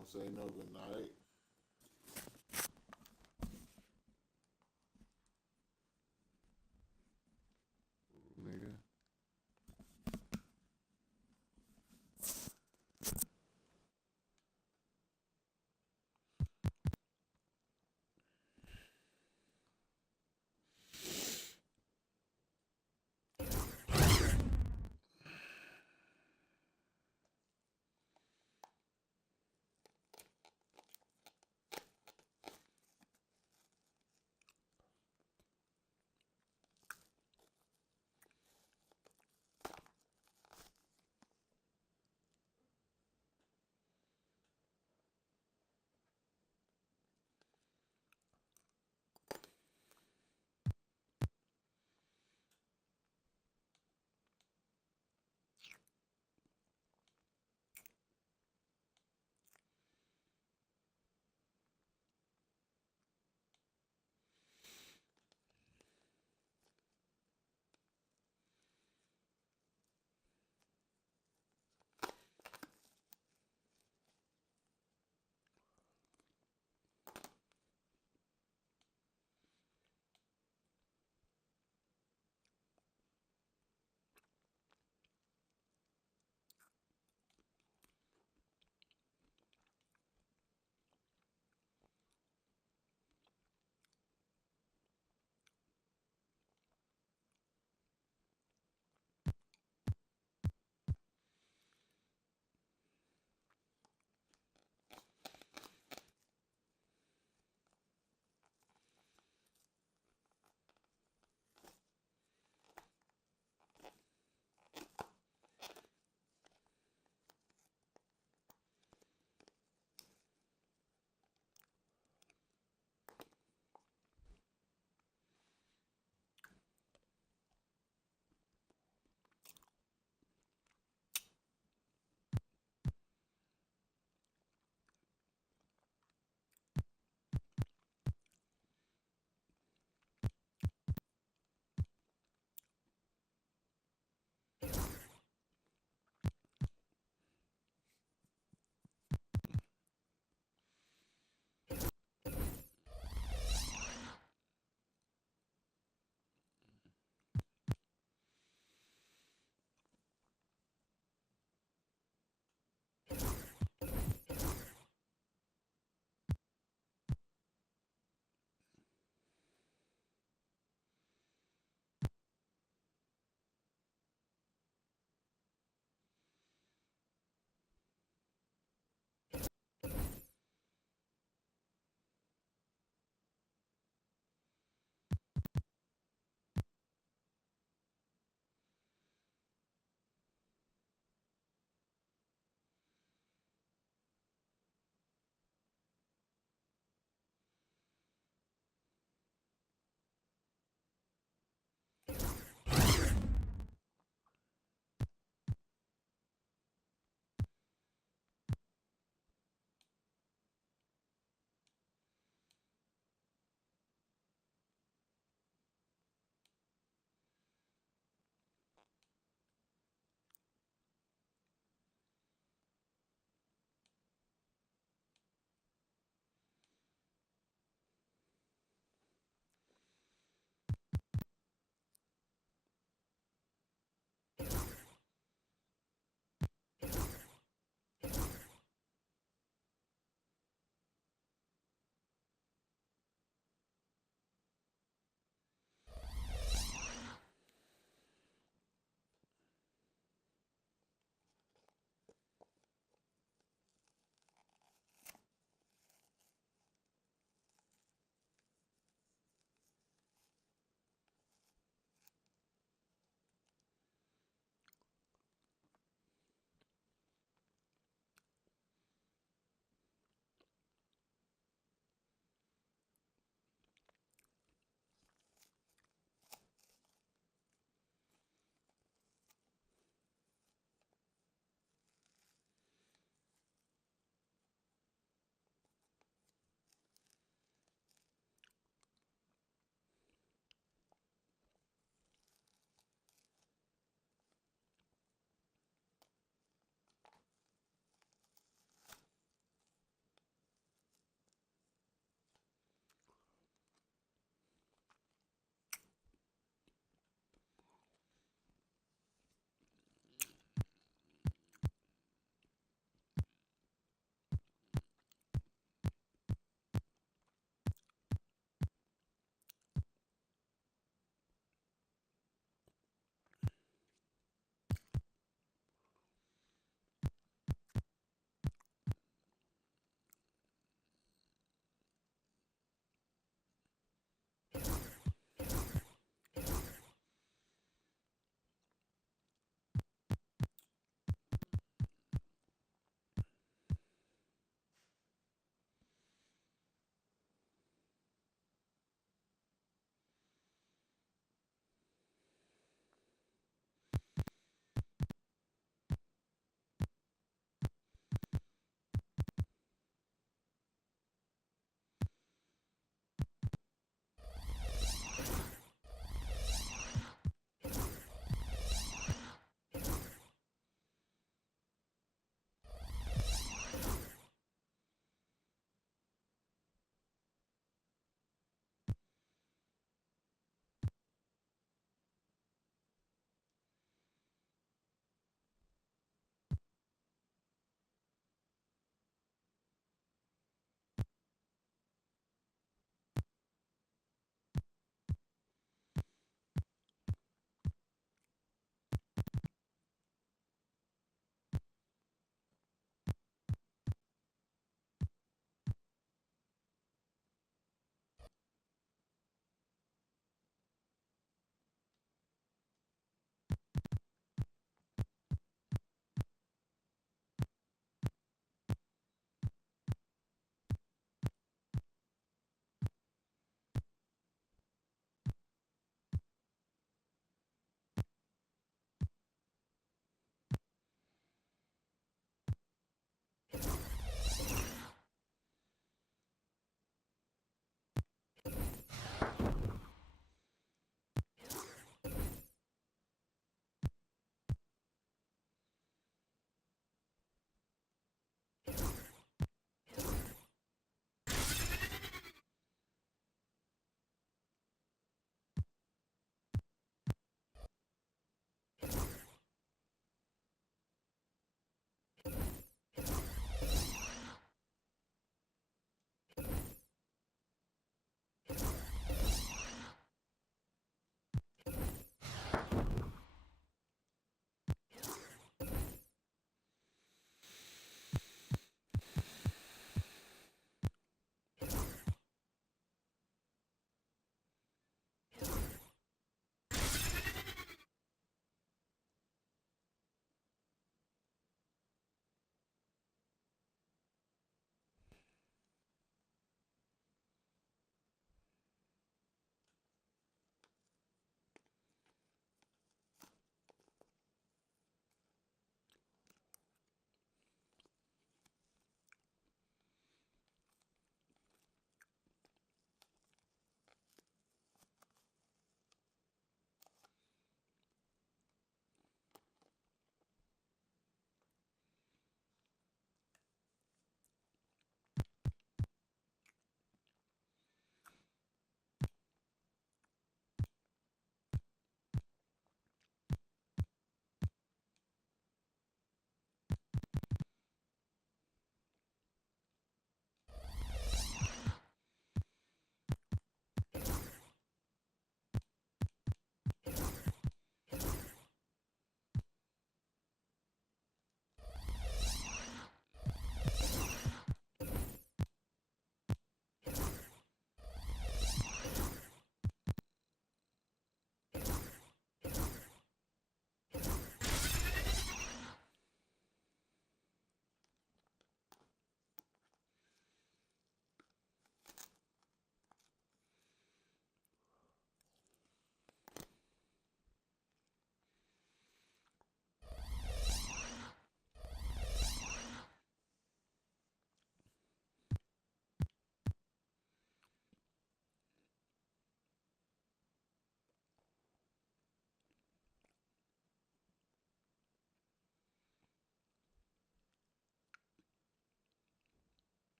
don't say no good night. Nigga.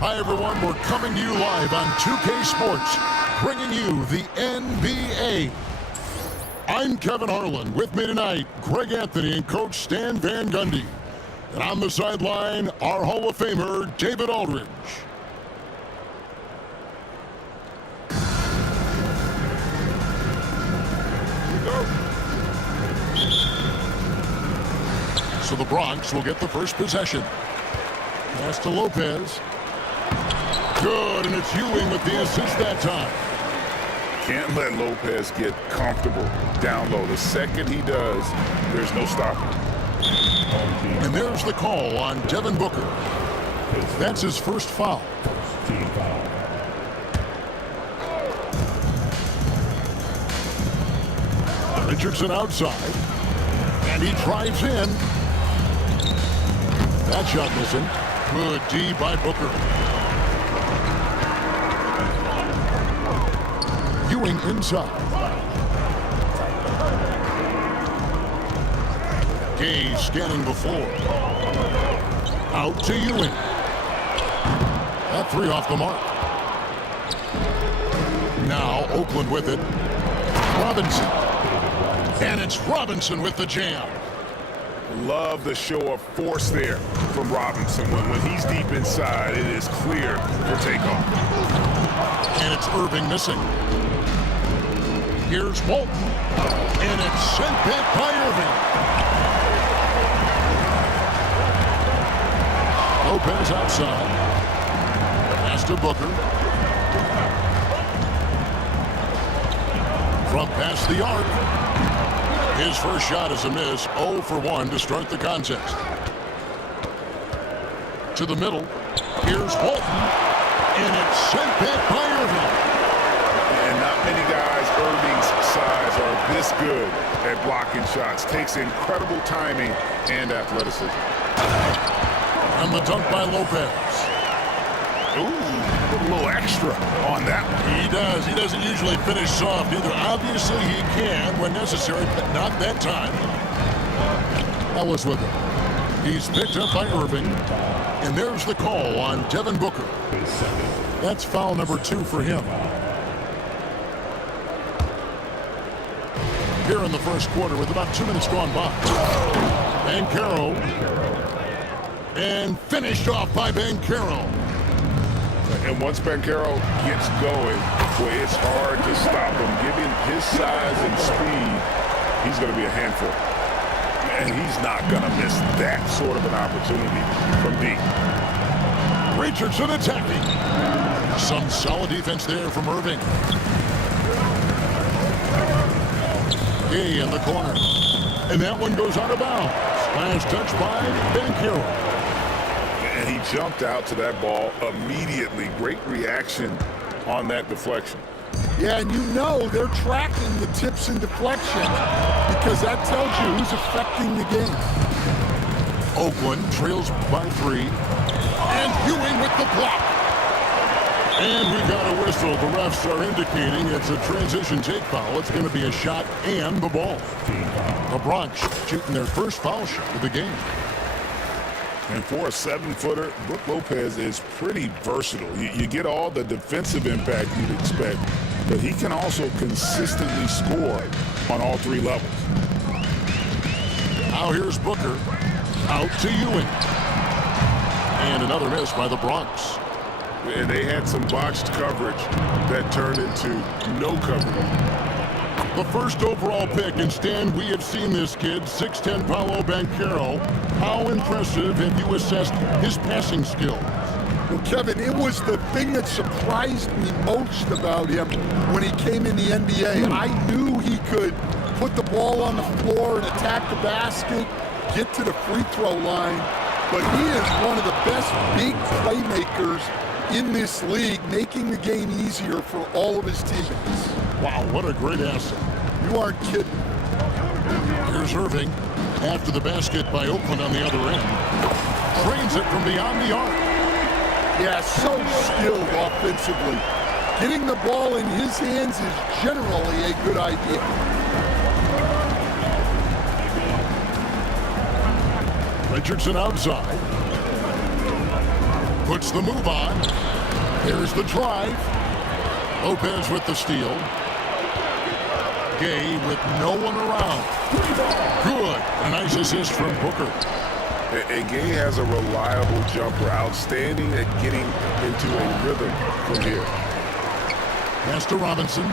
Hi, everyone. We're coming to you live on 2K Sports, bringing you the NBA. I'm Kevin Harlan. With me tonight, Greg Anthony and Coach Stan Van Gundy. And on the sideline, our Hall of Famer, David Aldridge. So the Bronx will get the first possession. Pass to Lopez. Good, and it's Ewing with the assist that time. Can't let Lopez get comfortable down low. The second he does, there's no stopping. And there's the call on Devin Booker. That's his first foul. Team foul. Richardson outside. And he drives in. That shot missing. Good D by Booker. Ewing inside. Gay scanning the floor. Out to Ewing. That three off the mark. Now Oakland with it. Robinson. And it's Robinson with the jam. Love the show of force there from Robinson. When he's deep inside, it is clear for takeoff. And it's Irving missing. Here's Bolton. And it's sent back by Irving. Lopez outside. Pass to Booker. From past the arc. His first shot is a miss. 0 for 1 to start the contest. To the middle. Here's Bolton. And it's sent back by Irving. And not many guys Irving's size are this good at blocking shots. Takes incredible timing and athleticism. And the dunk by Lopez. Ooh, a little extra on that one. He does. He doesn't usually finish soft either. Obviously, he can when necessary, but not that time. Ellis with him. He's picked up by Irving. And there's the call on Devin Booker. That's foul number 2 for him. Here in the first quarter with about 2 minutes gone by. Banchero. And finished off by Banchero. And once Banchero gets going, boy, it's hard to stop him. Given his size and speed, he's going to be a handful. And he's not going to miss that sort of an opportunity from deep. Richardson attacking. Some solid defense there from Irving. Gay in the corner. And that one goes out of bounds. Last touch by Banchero. And he jumped out to that ball immediately. Great reaction on that deflection. Yeah, and you know they're tracking the tips and deflection because that tells you who's affecting the game. Oakland trails by 3. And Ewing with the block. And we got a whistle. The refs are indicating it's a transition take foul. It's going to be a shot and the ball. The Bronx shooting their first foul shot of the game. And for a 7-footer, Brook Lopez is pretty versatile. You get all the defensive impact you'd expect, but he can also consistently score on all 3 levels. Now here's Booker. Out to Ewing. And another miss by the Bronx. And they had some botched coverage that turned into no coverage. The first overall pick, and Stan, we have seen this kid, 6'10" Paolo Banchero. How impressive have you assessed his passing skills? Well, Kevin, it was the thing that surprised me most about him when he came in the NBA. I knew he could put the ball on the floor and attack the basket, get to the free throw line, but he is one of the best big playmakers in this league, making the game easier for all of his teammates. Wow, what a great asset. You aren't kidding. Here's Irving after the basket by Oakland on the other end. Trains it from beyond the arc. Yeah, so skilled offensively. Getting the ball in his hands is generally a good idea. Richardson outside. puts the move on. There's the drive. Lopez with the steal. Gay with no one around. Good. A nice assist from Booker. And Gay has a reliable jumper, outstanding at getting into a rhythm from here. Pass to Robinson.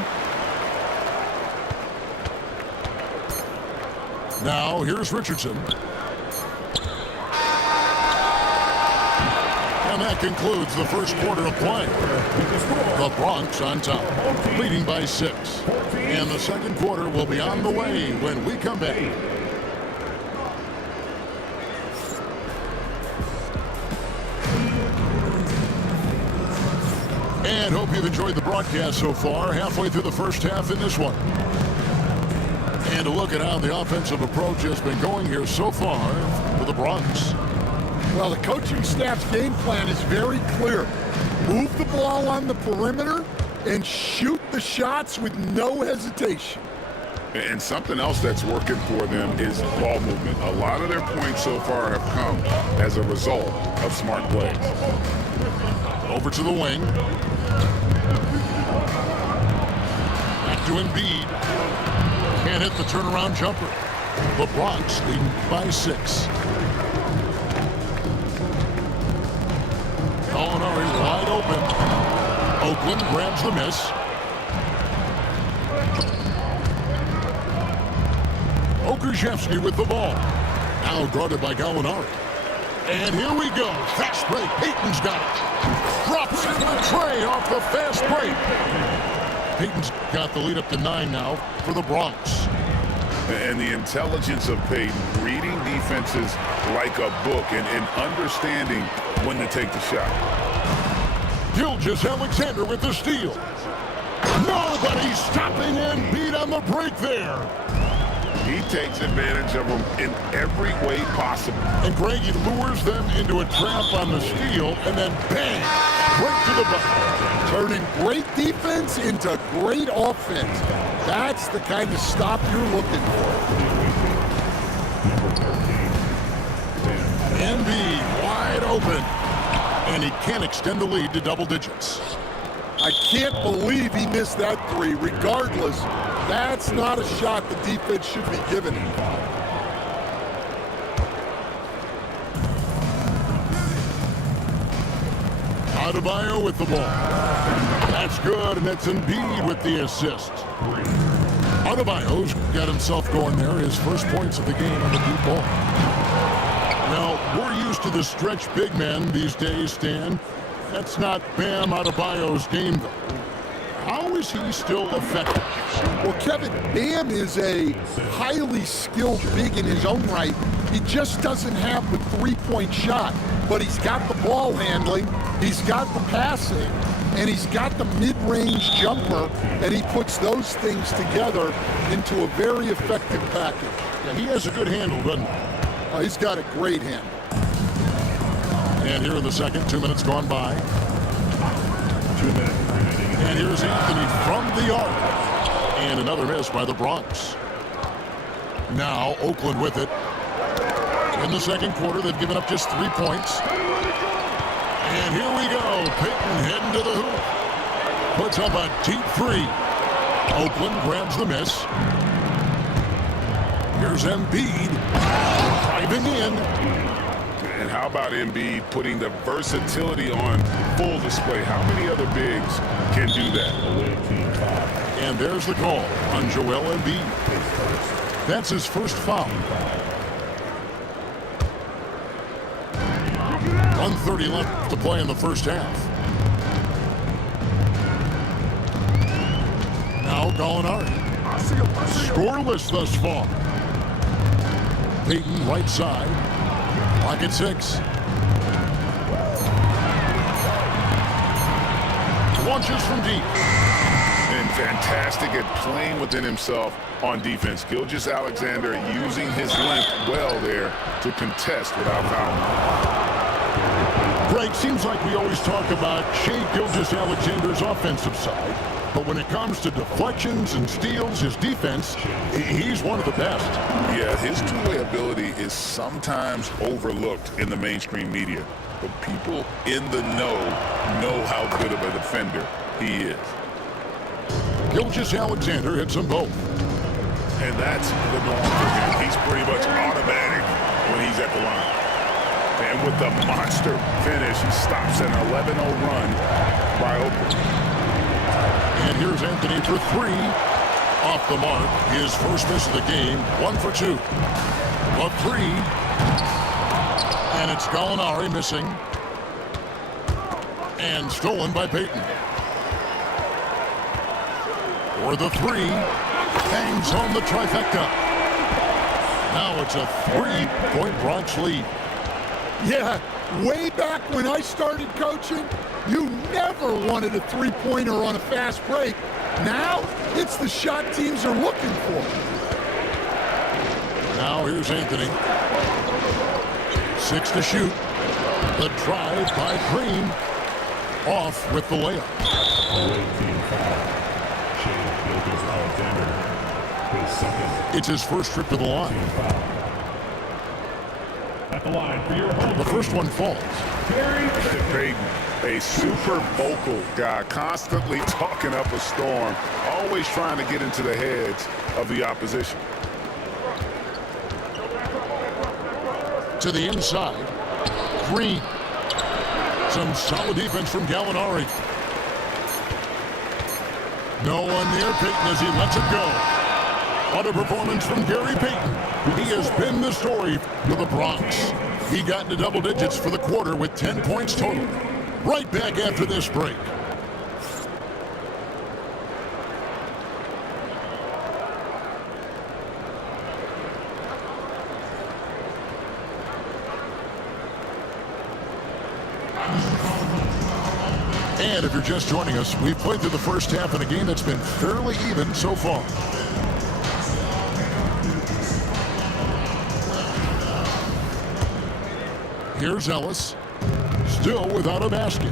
Now here's Richardson. And that concludes the first quarter of play. The Bronx on top, leading by 6. And the second quarter will be on the way when we come back. And hope you've enjoyed the broadcast so far, halfway through the first half in this one. And a look at how the offensive approach has been going here so far for the Bronx. Well, the coaching staff's game plan is very clear. Move the ball on the perimeter and shoot the shots with no hesitation. And something else that's working for them is ball movement. A lot of their points so far have come as a result of smart plays. Over to the wing. Back to Embiid. Can't hit the turnaround jumper. The Bronx leading by 6. Gallinari wide open. Oakland grabs the miss. Okrzewski with the ball. Now guarded by Gallinari. And here we go. Fast break. Payton's got it. Drops it with Trey off the fast break. Payton's got the lead up to 9 now for the Bronx. And the intelligence of Payton, reading defenses like a book and understanding when to take the shot. Gilgeous-Alexander with the steal. Nobody stopping Embiid on the break there. He takes advantage of them in every way possible. And Greggy lures them into a trap on the steal, and then bang, right to the bucket. Turning great defense into great offense. That's the kind of stop you're looking for. Embiid wide open, and he can't extend the lead to double digits. I can't believe he missed that 3. Regardless, that's not a shot the defense should be giving him. Adebayo with the ball. That's good, and it's Embiid with the assist. Adebayo's got himself going there, his first points of the game on the deep ball. Now, we're used to the stretch big men these days, Stan. That's not Bam Adebayo's game, though. How is he still effective? Well, Kevin, Bam is a highly skilled big in his own right. He just doesn't have the three-point shot, but he's got the ball handling, he's got the passing, and he's got the mid-range jumper, and he puts those things together into a very effective package. Yeah, he has a good handle, doesn't he? He's got a great handle. And here in the second, 2 minutes gone by. 2 minutes remaining. And here's Anthony from the arc. And another miss by the Bronx. Now Oakland with it. In the second quarter, they've given up just 3 points. And here we go. Payton heading to the hoop. Puts up a deep 3. Oakland grabs the miss. Here's Embiid driving in. And how about Embiid putting the versatility on full display? How many other bigs can do that? And there's the call on Joel Embiid. That's his first foul. 1:30 left to play in the first half. Now Gallinari. Scoreless thus far. Payton right side. Clock at 6. Launches from deep. And fantastic at playing within himself on defense. Gilgeous-Alexander using his length well there to contest without fouling. Greg, seems like we always talk about Shai Gilgeous-Alexander's offensive side, but when it comes to deflections and steals, his defense, he's one of the best. Yeah, his two-way ability is sometimes overlooked in the mainstream media, but people in the know how good of a defender he is. Gilgeous-Alexander hits them both. And that's the norm for him. He's pretty much automatic when he's at the line. And with the monster finish, he stops an 11-0 run by Oakland. And here's Anthony for three. Off the mark. His first miss of the game. 1 for 2. A three. And it's Gallinari missing. And stolen by Payton. For the three. Hangs on the trifecta. Now it's a 3-point Bronx lead. Yeah, way back when I started coaching, you never wanted a three-pointer on a fast break. Now, it's the shot teams are looking for. Now here's Anthony. 6 to shoot. The drive by Green. Off with the layup. It's his first trip to the line. At the line for your home. The first one falls. Payton, a super vocal guy, constantly talking up a storm, always trying to get into the heads of the opposition. To the inside. Green. Some solid defense from Gallinari. No one near Payton as he lets it go. What a performance from Gary Payton. He has been the story for the Bronx. He got into double digits for the quarter with 10 points total. Right back after this break. And if you're just joining us, we've played through the first half of the game that's been fairly even so far. Here's Ellis, still without a basket.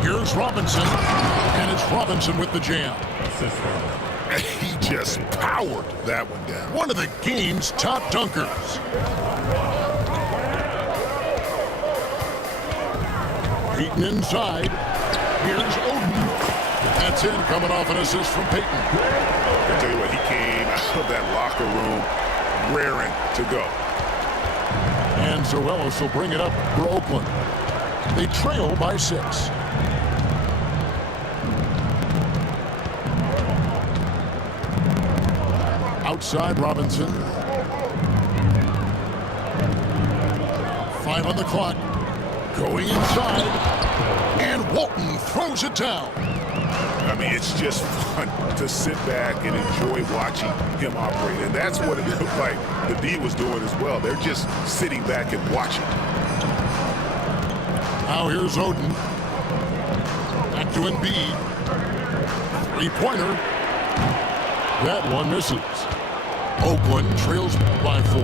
Here's Robinson, and it's Robinson with the jam. He just powered that one down. One of the game's top dunkers. Payton inside. Here's Oden. That's it, coming off an assist from Payton. I tell you what, he came out of that locker room raring to go. And so Ellis will bring it up for Oakland. They trail by 6. Outside Robinson. 5 on the clock. Going inside. And Walton throws it down. I mean, it's just fun to sit back and enjoy watching him operate. And that's what it looked like the D was doing as well. They're just sitting back and watching. Now here's Oden. Back to Embiid. 3-pointer. That one misses. Oakland trails by 4.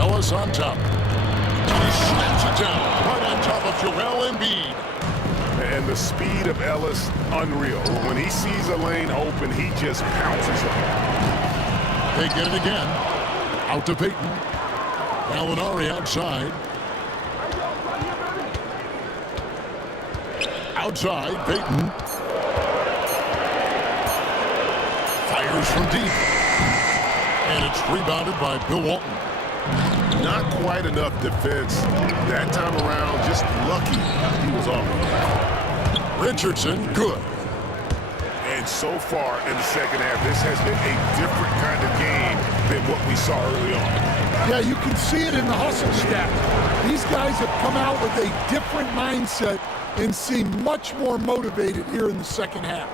Ellis on top. He slams it down right on top of Joel Embiid. And the speed of Ellis, unreal. When he sees a lane open, he just pounces it. They get it again. Out to Payton. Gallinari outside. Outside, Payton. Fires from deep. And it's rebounded by Bill Walton. Not quite enough defense that time around. Just lucky he was off. Richardson, good. And so far in the second half, this has been a different kind of game than what we saw early on. Yeah, you can see it in the hustle stat. These guys have come out with a different mindset and seem much more motivated here in the second half.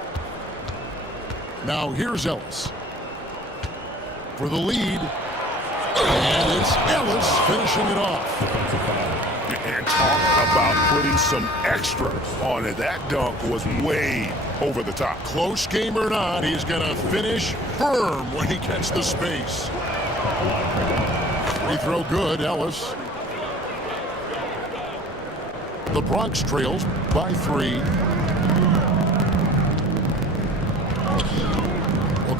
Now here's Ellis for the lead. And it's Ellis finishing it off. And talk about putting some extra on it. That dunk was way over the top. Close game or not, he's going to finish firm when he gets the space. Free throw good, Ellis. The Bronx trails by 3.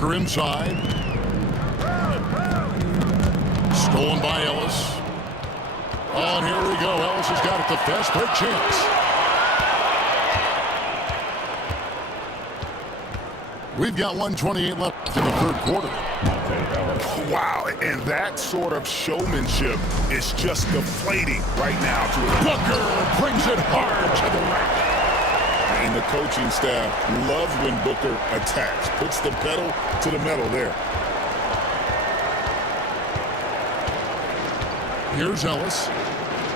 Booker inside. Stolen by Ellis. Oh, and here we go. Ellis has got it. The fast break chance. We've got 1:28 left in the third quarter. Wow, and that sort of showmanship is just deflating right now to it. Booker brings it hard to the rack. And the coaching staff loves when Booker attacks, puts the pedal to the metal there. Here's Ellis.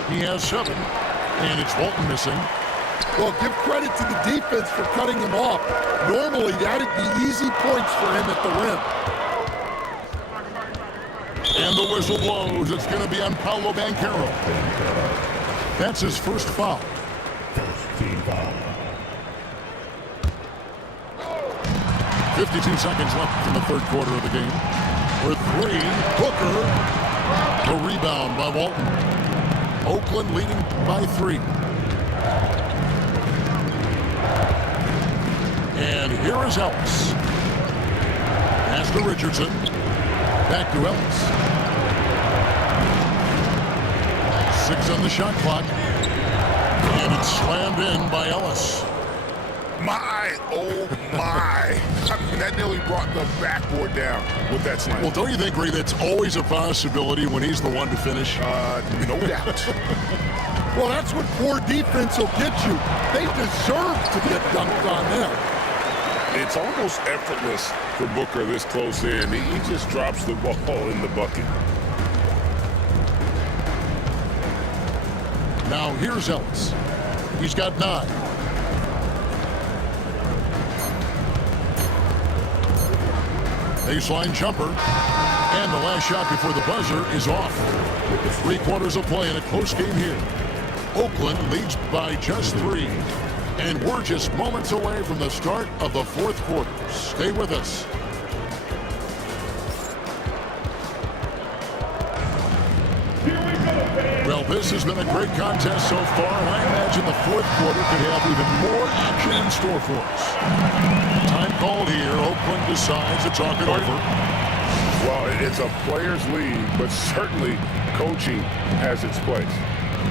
He has 7, and it's Walton missing. Well, give credit to the defense for cutting him off. Normally, that'd be easy points for him at the rim. And the whistle blows. It's going to be on Paolo Banchero. That's his first foul. First team foul. 52 seconds left in the third quarter of the game. For 3, Booker. The rebound by Walton. Oakland leading by 3. And here is Ellis. Pass to Richardson. Back to Ellis. 6 on the shot clock. And it's slammed in by Ellis. My, oh my. I mean, that nearly brought the backboard down with that slam. Well, don't you think, Ray, that's always a possibility when he's the one to finish? No doubt. Well, that's what poor defense will get you. They deserve to get dunked on them. It's almost effortless for Booker this close in. He just drops the ball in the bucket. Now here's Ellis. He's got 9. Baseline jumper. And the last shot before the buzzer is off. 3 quarters of play in a close game here. Oakland leads by just 3. And we're just moments away from the start of the fourth quarter. Stay with us. Well, this has been a great contest so far, and I imagine the fourth quarter could have even more action in store for us. Time called here. Oakland decides to talk it over. Well, it's a players' league, but certainly coaching has its place.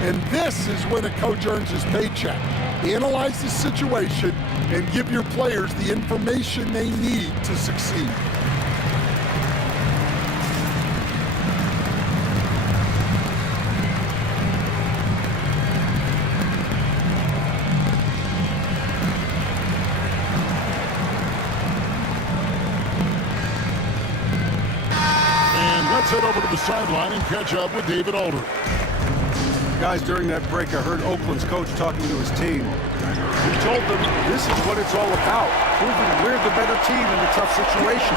And this is when a coach earns his paycheck. Analyze the situation and give your players the information they need to succeed. And let's head over to the sideline and catch up with David Alder. Guys, during that break, I heard Oakland's coach talking to his team. He told them this is what it's all about, proving we're the better team in a tough situation.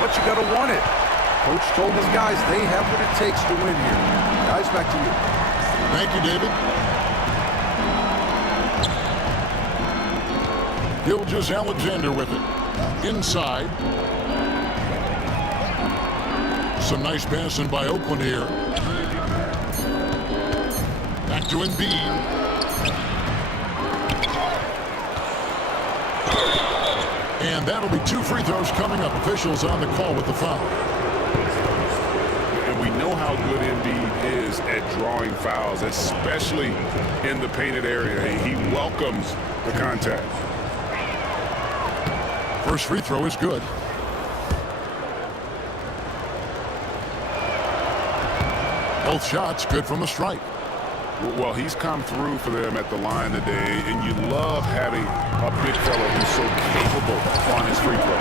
But you got to want it. Coach told his guys they have what it takes to win here. Guys, back to you. Thank you, David. Gilgeous-Alexander with it. Inside. Some nice passing by Oakland here. Back to Embiid. And that'll be 2 free throws coming up. Officials on the call with the foul. And we know how good Embiid is at drawing fouls, especially in the painted area. He welcomes the contact. First free throw is good. Both shots good from a strike. Well, he's come through for them at the line today, and you love having a big fellow who's so capable on his free throw.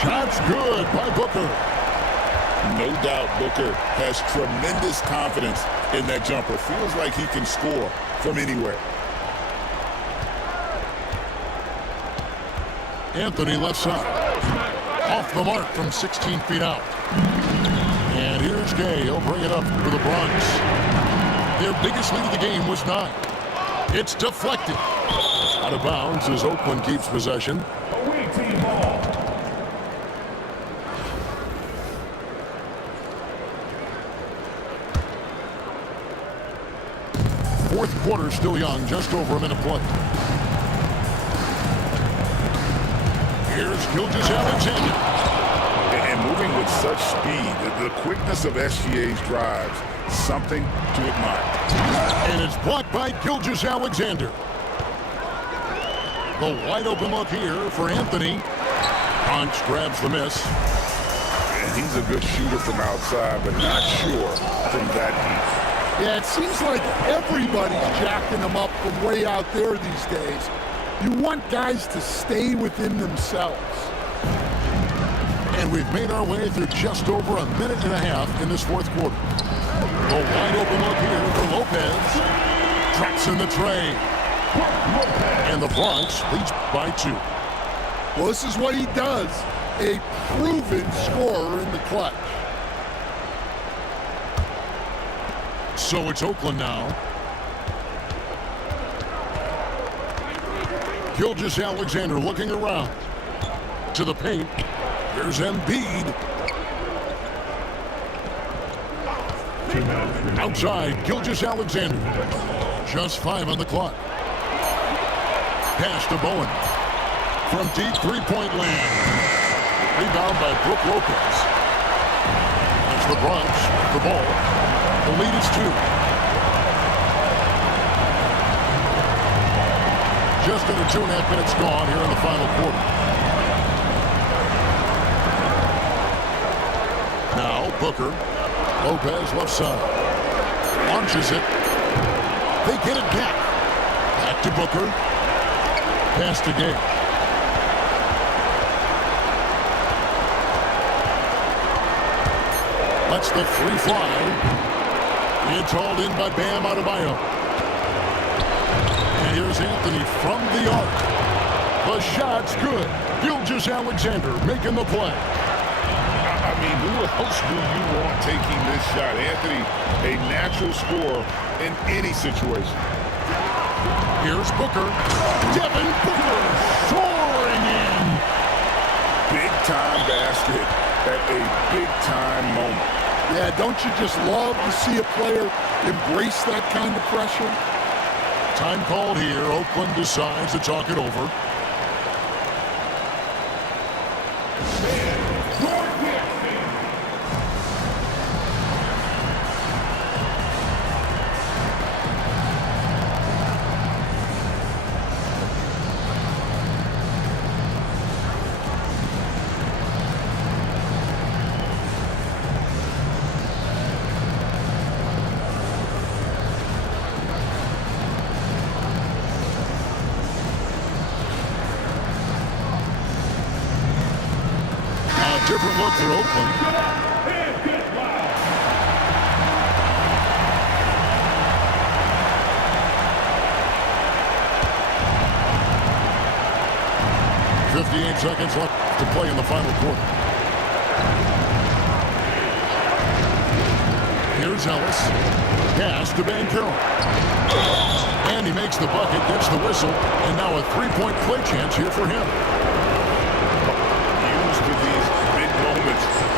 Shots good by Booker. No doubt Booker has tremendous confidence in that jumper. Feels like he can score from anywhere. Anthony left side. Off the mark from 16 feet out. And here's Gay. He'll bring it up for the Bronx. Their biggest lead of the game was 9. It's deflected. Out of bounds as Oakland keeps possession. Away team ball. Fourth quarter still young, just over a minute play. Here's Gilgeous-Alexander. moving with such speed. The quickness of SGA's drives, something to admire. And it's blocked by Gilgeous-Alexander. The wide open look here for Anthony. Punch grabs the miss. And he's a good shooter from outside, but not sure from that deep. Yeah, it seems like everybody's jacking them up from way out there these days. You want guys to stay within themselves. And we've made our way through just over a minute and a half in this fourth quarter. The wide open look here for Lopez. Drops in the tray. And the Bronx leads by 2. Well, this is what he does. A proven scorer in the clutch. So it's Oakland now. Gilgeous-Alexander looking around. To the paint. Here's Embiid. Outside, Gilgeous-Alexander. Just 5 on the clock. Pass to Bowen. From deep three-point land. Rebound by Brook Lopez. It's the Bronx. The ball. The lead is 2. Just under 2.5 minutes gone here in the final quarter. Now Booker. Lopez left side. Launches it. They get it back. Back to Booker. Pass to Gay. Lets the free fly. It's hauled in by Bam Adebayo. And here's Anthony from the arc. The shot's good. Gilgeous-Alexander making the play. I mean, who else do you want taking this shot? Anthony, a natural scorer in any situation. Here's Booker. Devin Booker soaring in. Big-time basket at a big-time moment. Yeah, don't you just love to see a player embrace that kind of pressure? Time called here. Oakland decides to talk it over. Different look for Oakland. .58 seconds left to play in the final quarter. Here's Ellis. Pass to Banchero. And he makes the bucket, gets the whistle, and now a three-point play chance here for him.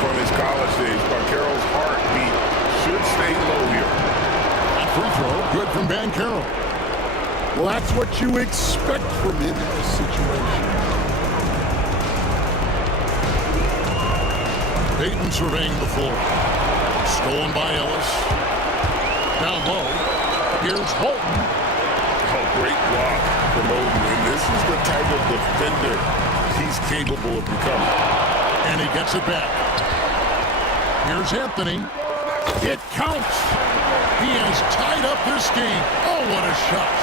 From his college days, Banchero's heartbeat should stay low here. That free throw, good from Banchero. Well, that's what you expect from him in this situation. Payton surveying the floor. Stolen by Ellis. Down low. Here's Holton. Oh, great block from Holton. And this is the type of defender he's capable of becoming. And he gets it back. Here's Anthony. It counts. He has tied up this game. Oh, what a shot.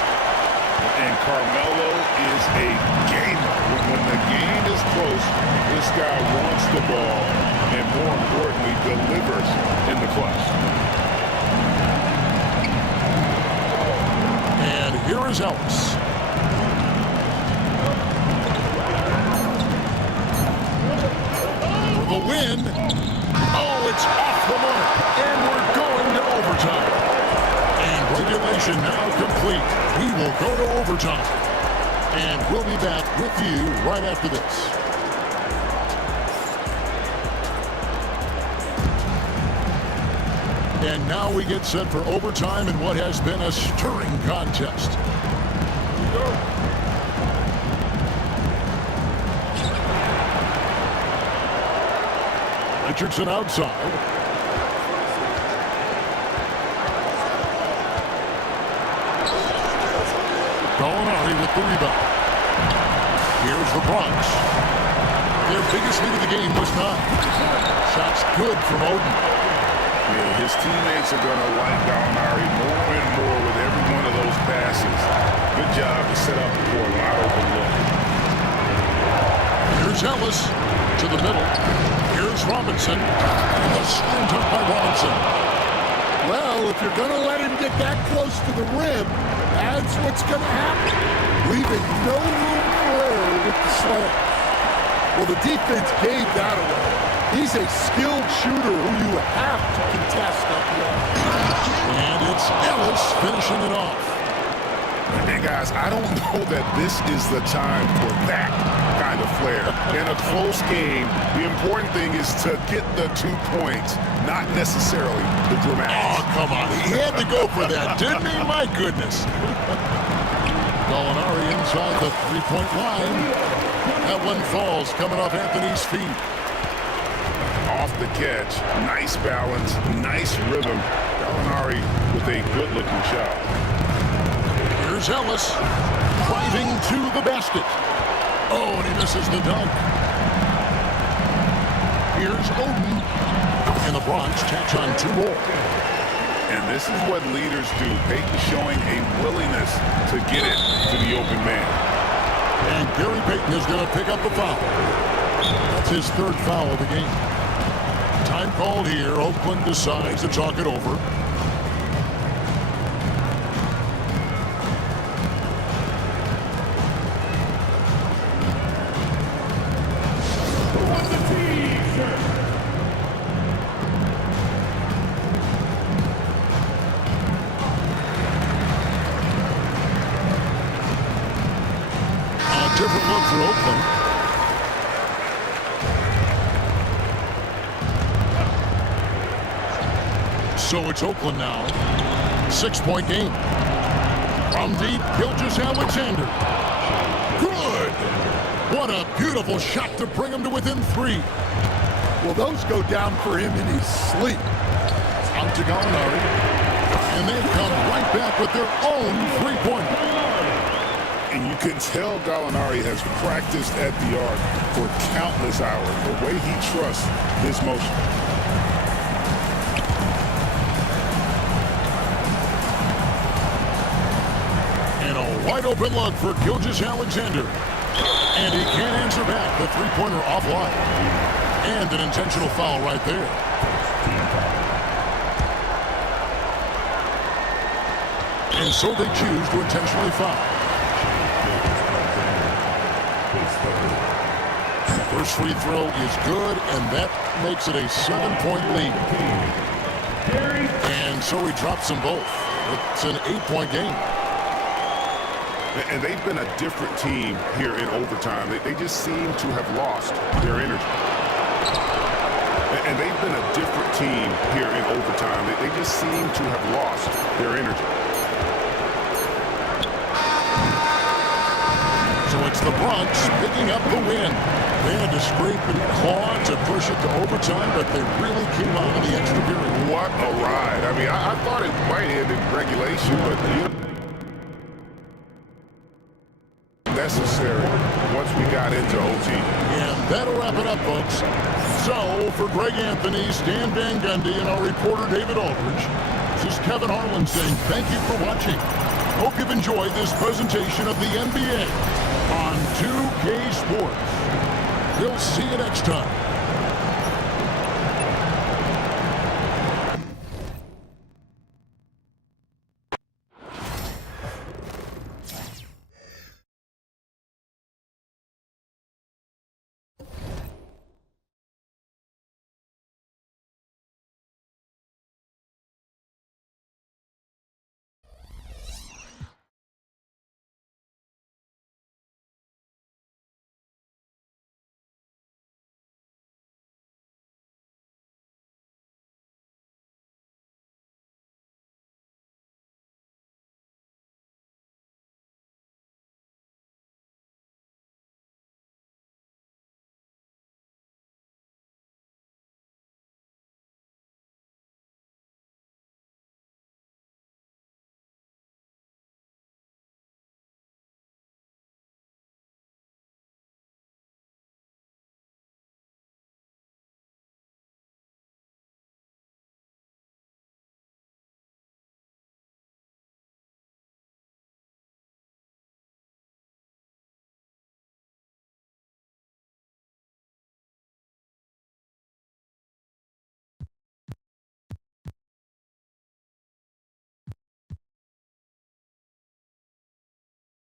And Carmelo is a gamer. When the game is close, this guy wants the ball and, more importantly, delivers in the clutch. And here is Ellis. For the win. Oh, it's off the mark. And we're going to overtime. And regulation now complete. We will go to overtime. And we'll be back with you right after this. And now we get set for overtime in what has been a stirring contest. Richardson outside. Goin with the rebound. Here's the Bronx. Their biggest lead of the game was 9. Shots good from Odin. Yeah, his teammates are going to like Gallinari more and more with every one of those passes. Good job to set up for a wide open look. Here's Ellis to the middle. Here's Robinson. And the slam dunk by Robinson. Well, if you're going to let him get that close to the rim, that's what's going to happen. Leaving no room for error with the slam. Well, the defense gave that away. He's a skilled shooter who you have to contest up there. And it's Ellis finishing it off. And guys, I don't know that this is the time for that kind of flair. In a close game, the important thing is to get the 2 points, not necessarily the dramatics. Oh, come on. He had to go for that, didn't he? My goodness. Gallinari inside the three-point line. That one falls coming off Anthony's feet. Off the catch, nice balance, nice rhythm. Gallinari with a good-looking shot. Here's Ellis driving to the basket. Oh, and he misses the dunk. Here's Odin. And the Bronx tacks on 2 more. And this is what leaders do. Payton showing a willingness to get it to the open man. And Gary Payton is going to pick up the foul. That's his 3rd foul of the game. Time called here. Oakland decides to talk it over. Different look for Oakland. So it's Oakland now. 6-point game. From deep, Gilgeous-Alexander. Good! What a beautiful shot to bring him to within 3. Well, those go down for him in his sleep. Out to Gallinari. And they've come right back with their own 3-pointer. And you can tell Gallinari has practiced at the arc for countless hours. The way he trusts his motion. And a wide open look for Gilgeous-Alexander. And he can't answer back. The 3-pointer offline. And an intentional foul right there. And so they choose to intentionally foul. First free throw is good, and that makes it a 7-point lead. And so he drops them both. It's an 8-point game. And they've been a different team here in overtime. They just seem to have lost their energy. And they've been a different team here in overtime. They just seem to have lost their energy. So it's the Bronx picking up the win. They had to scrape and claw to push it to overtime, but they really came out in the extra period. What a ride. I mean, I thought it might end in regulation, but necessary once we got into OT. And that'll wrap it up, folks. So, for Greg Anthony, Stan Van Gundy, and our reporter David Aldridge, this is Kevin Harlan saying thank you for watching. Hope you've enjoyed this presentation of the NBA on 2K Sports. We'll see you next time.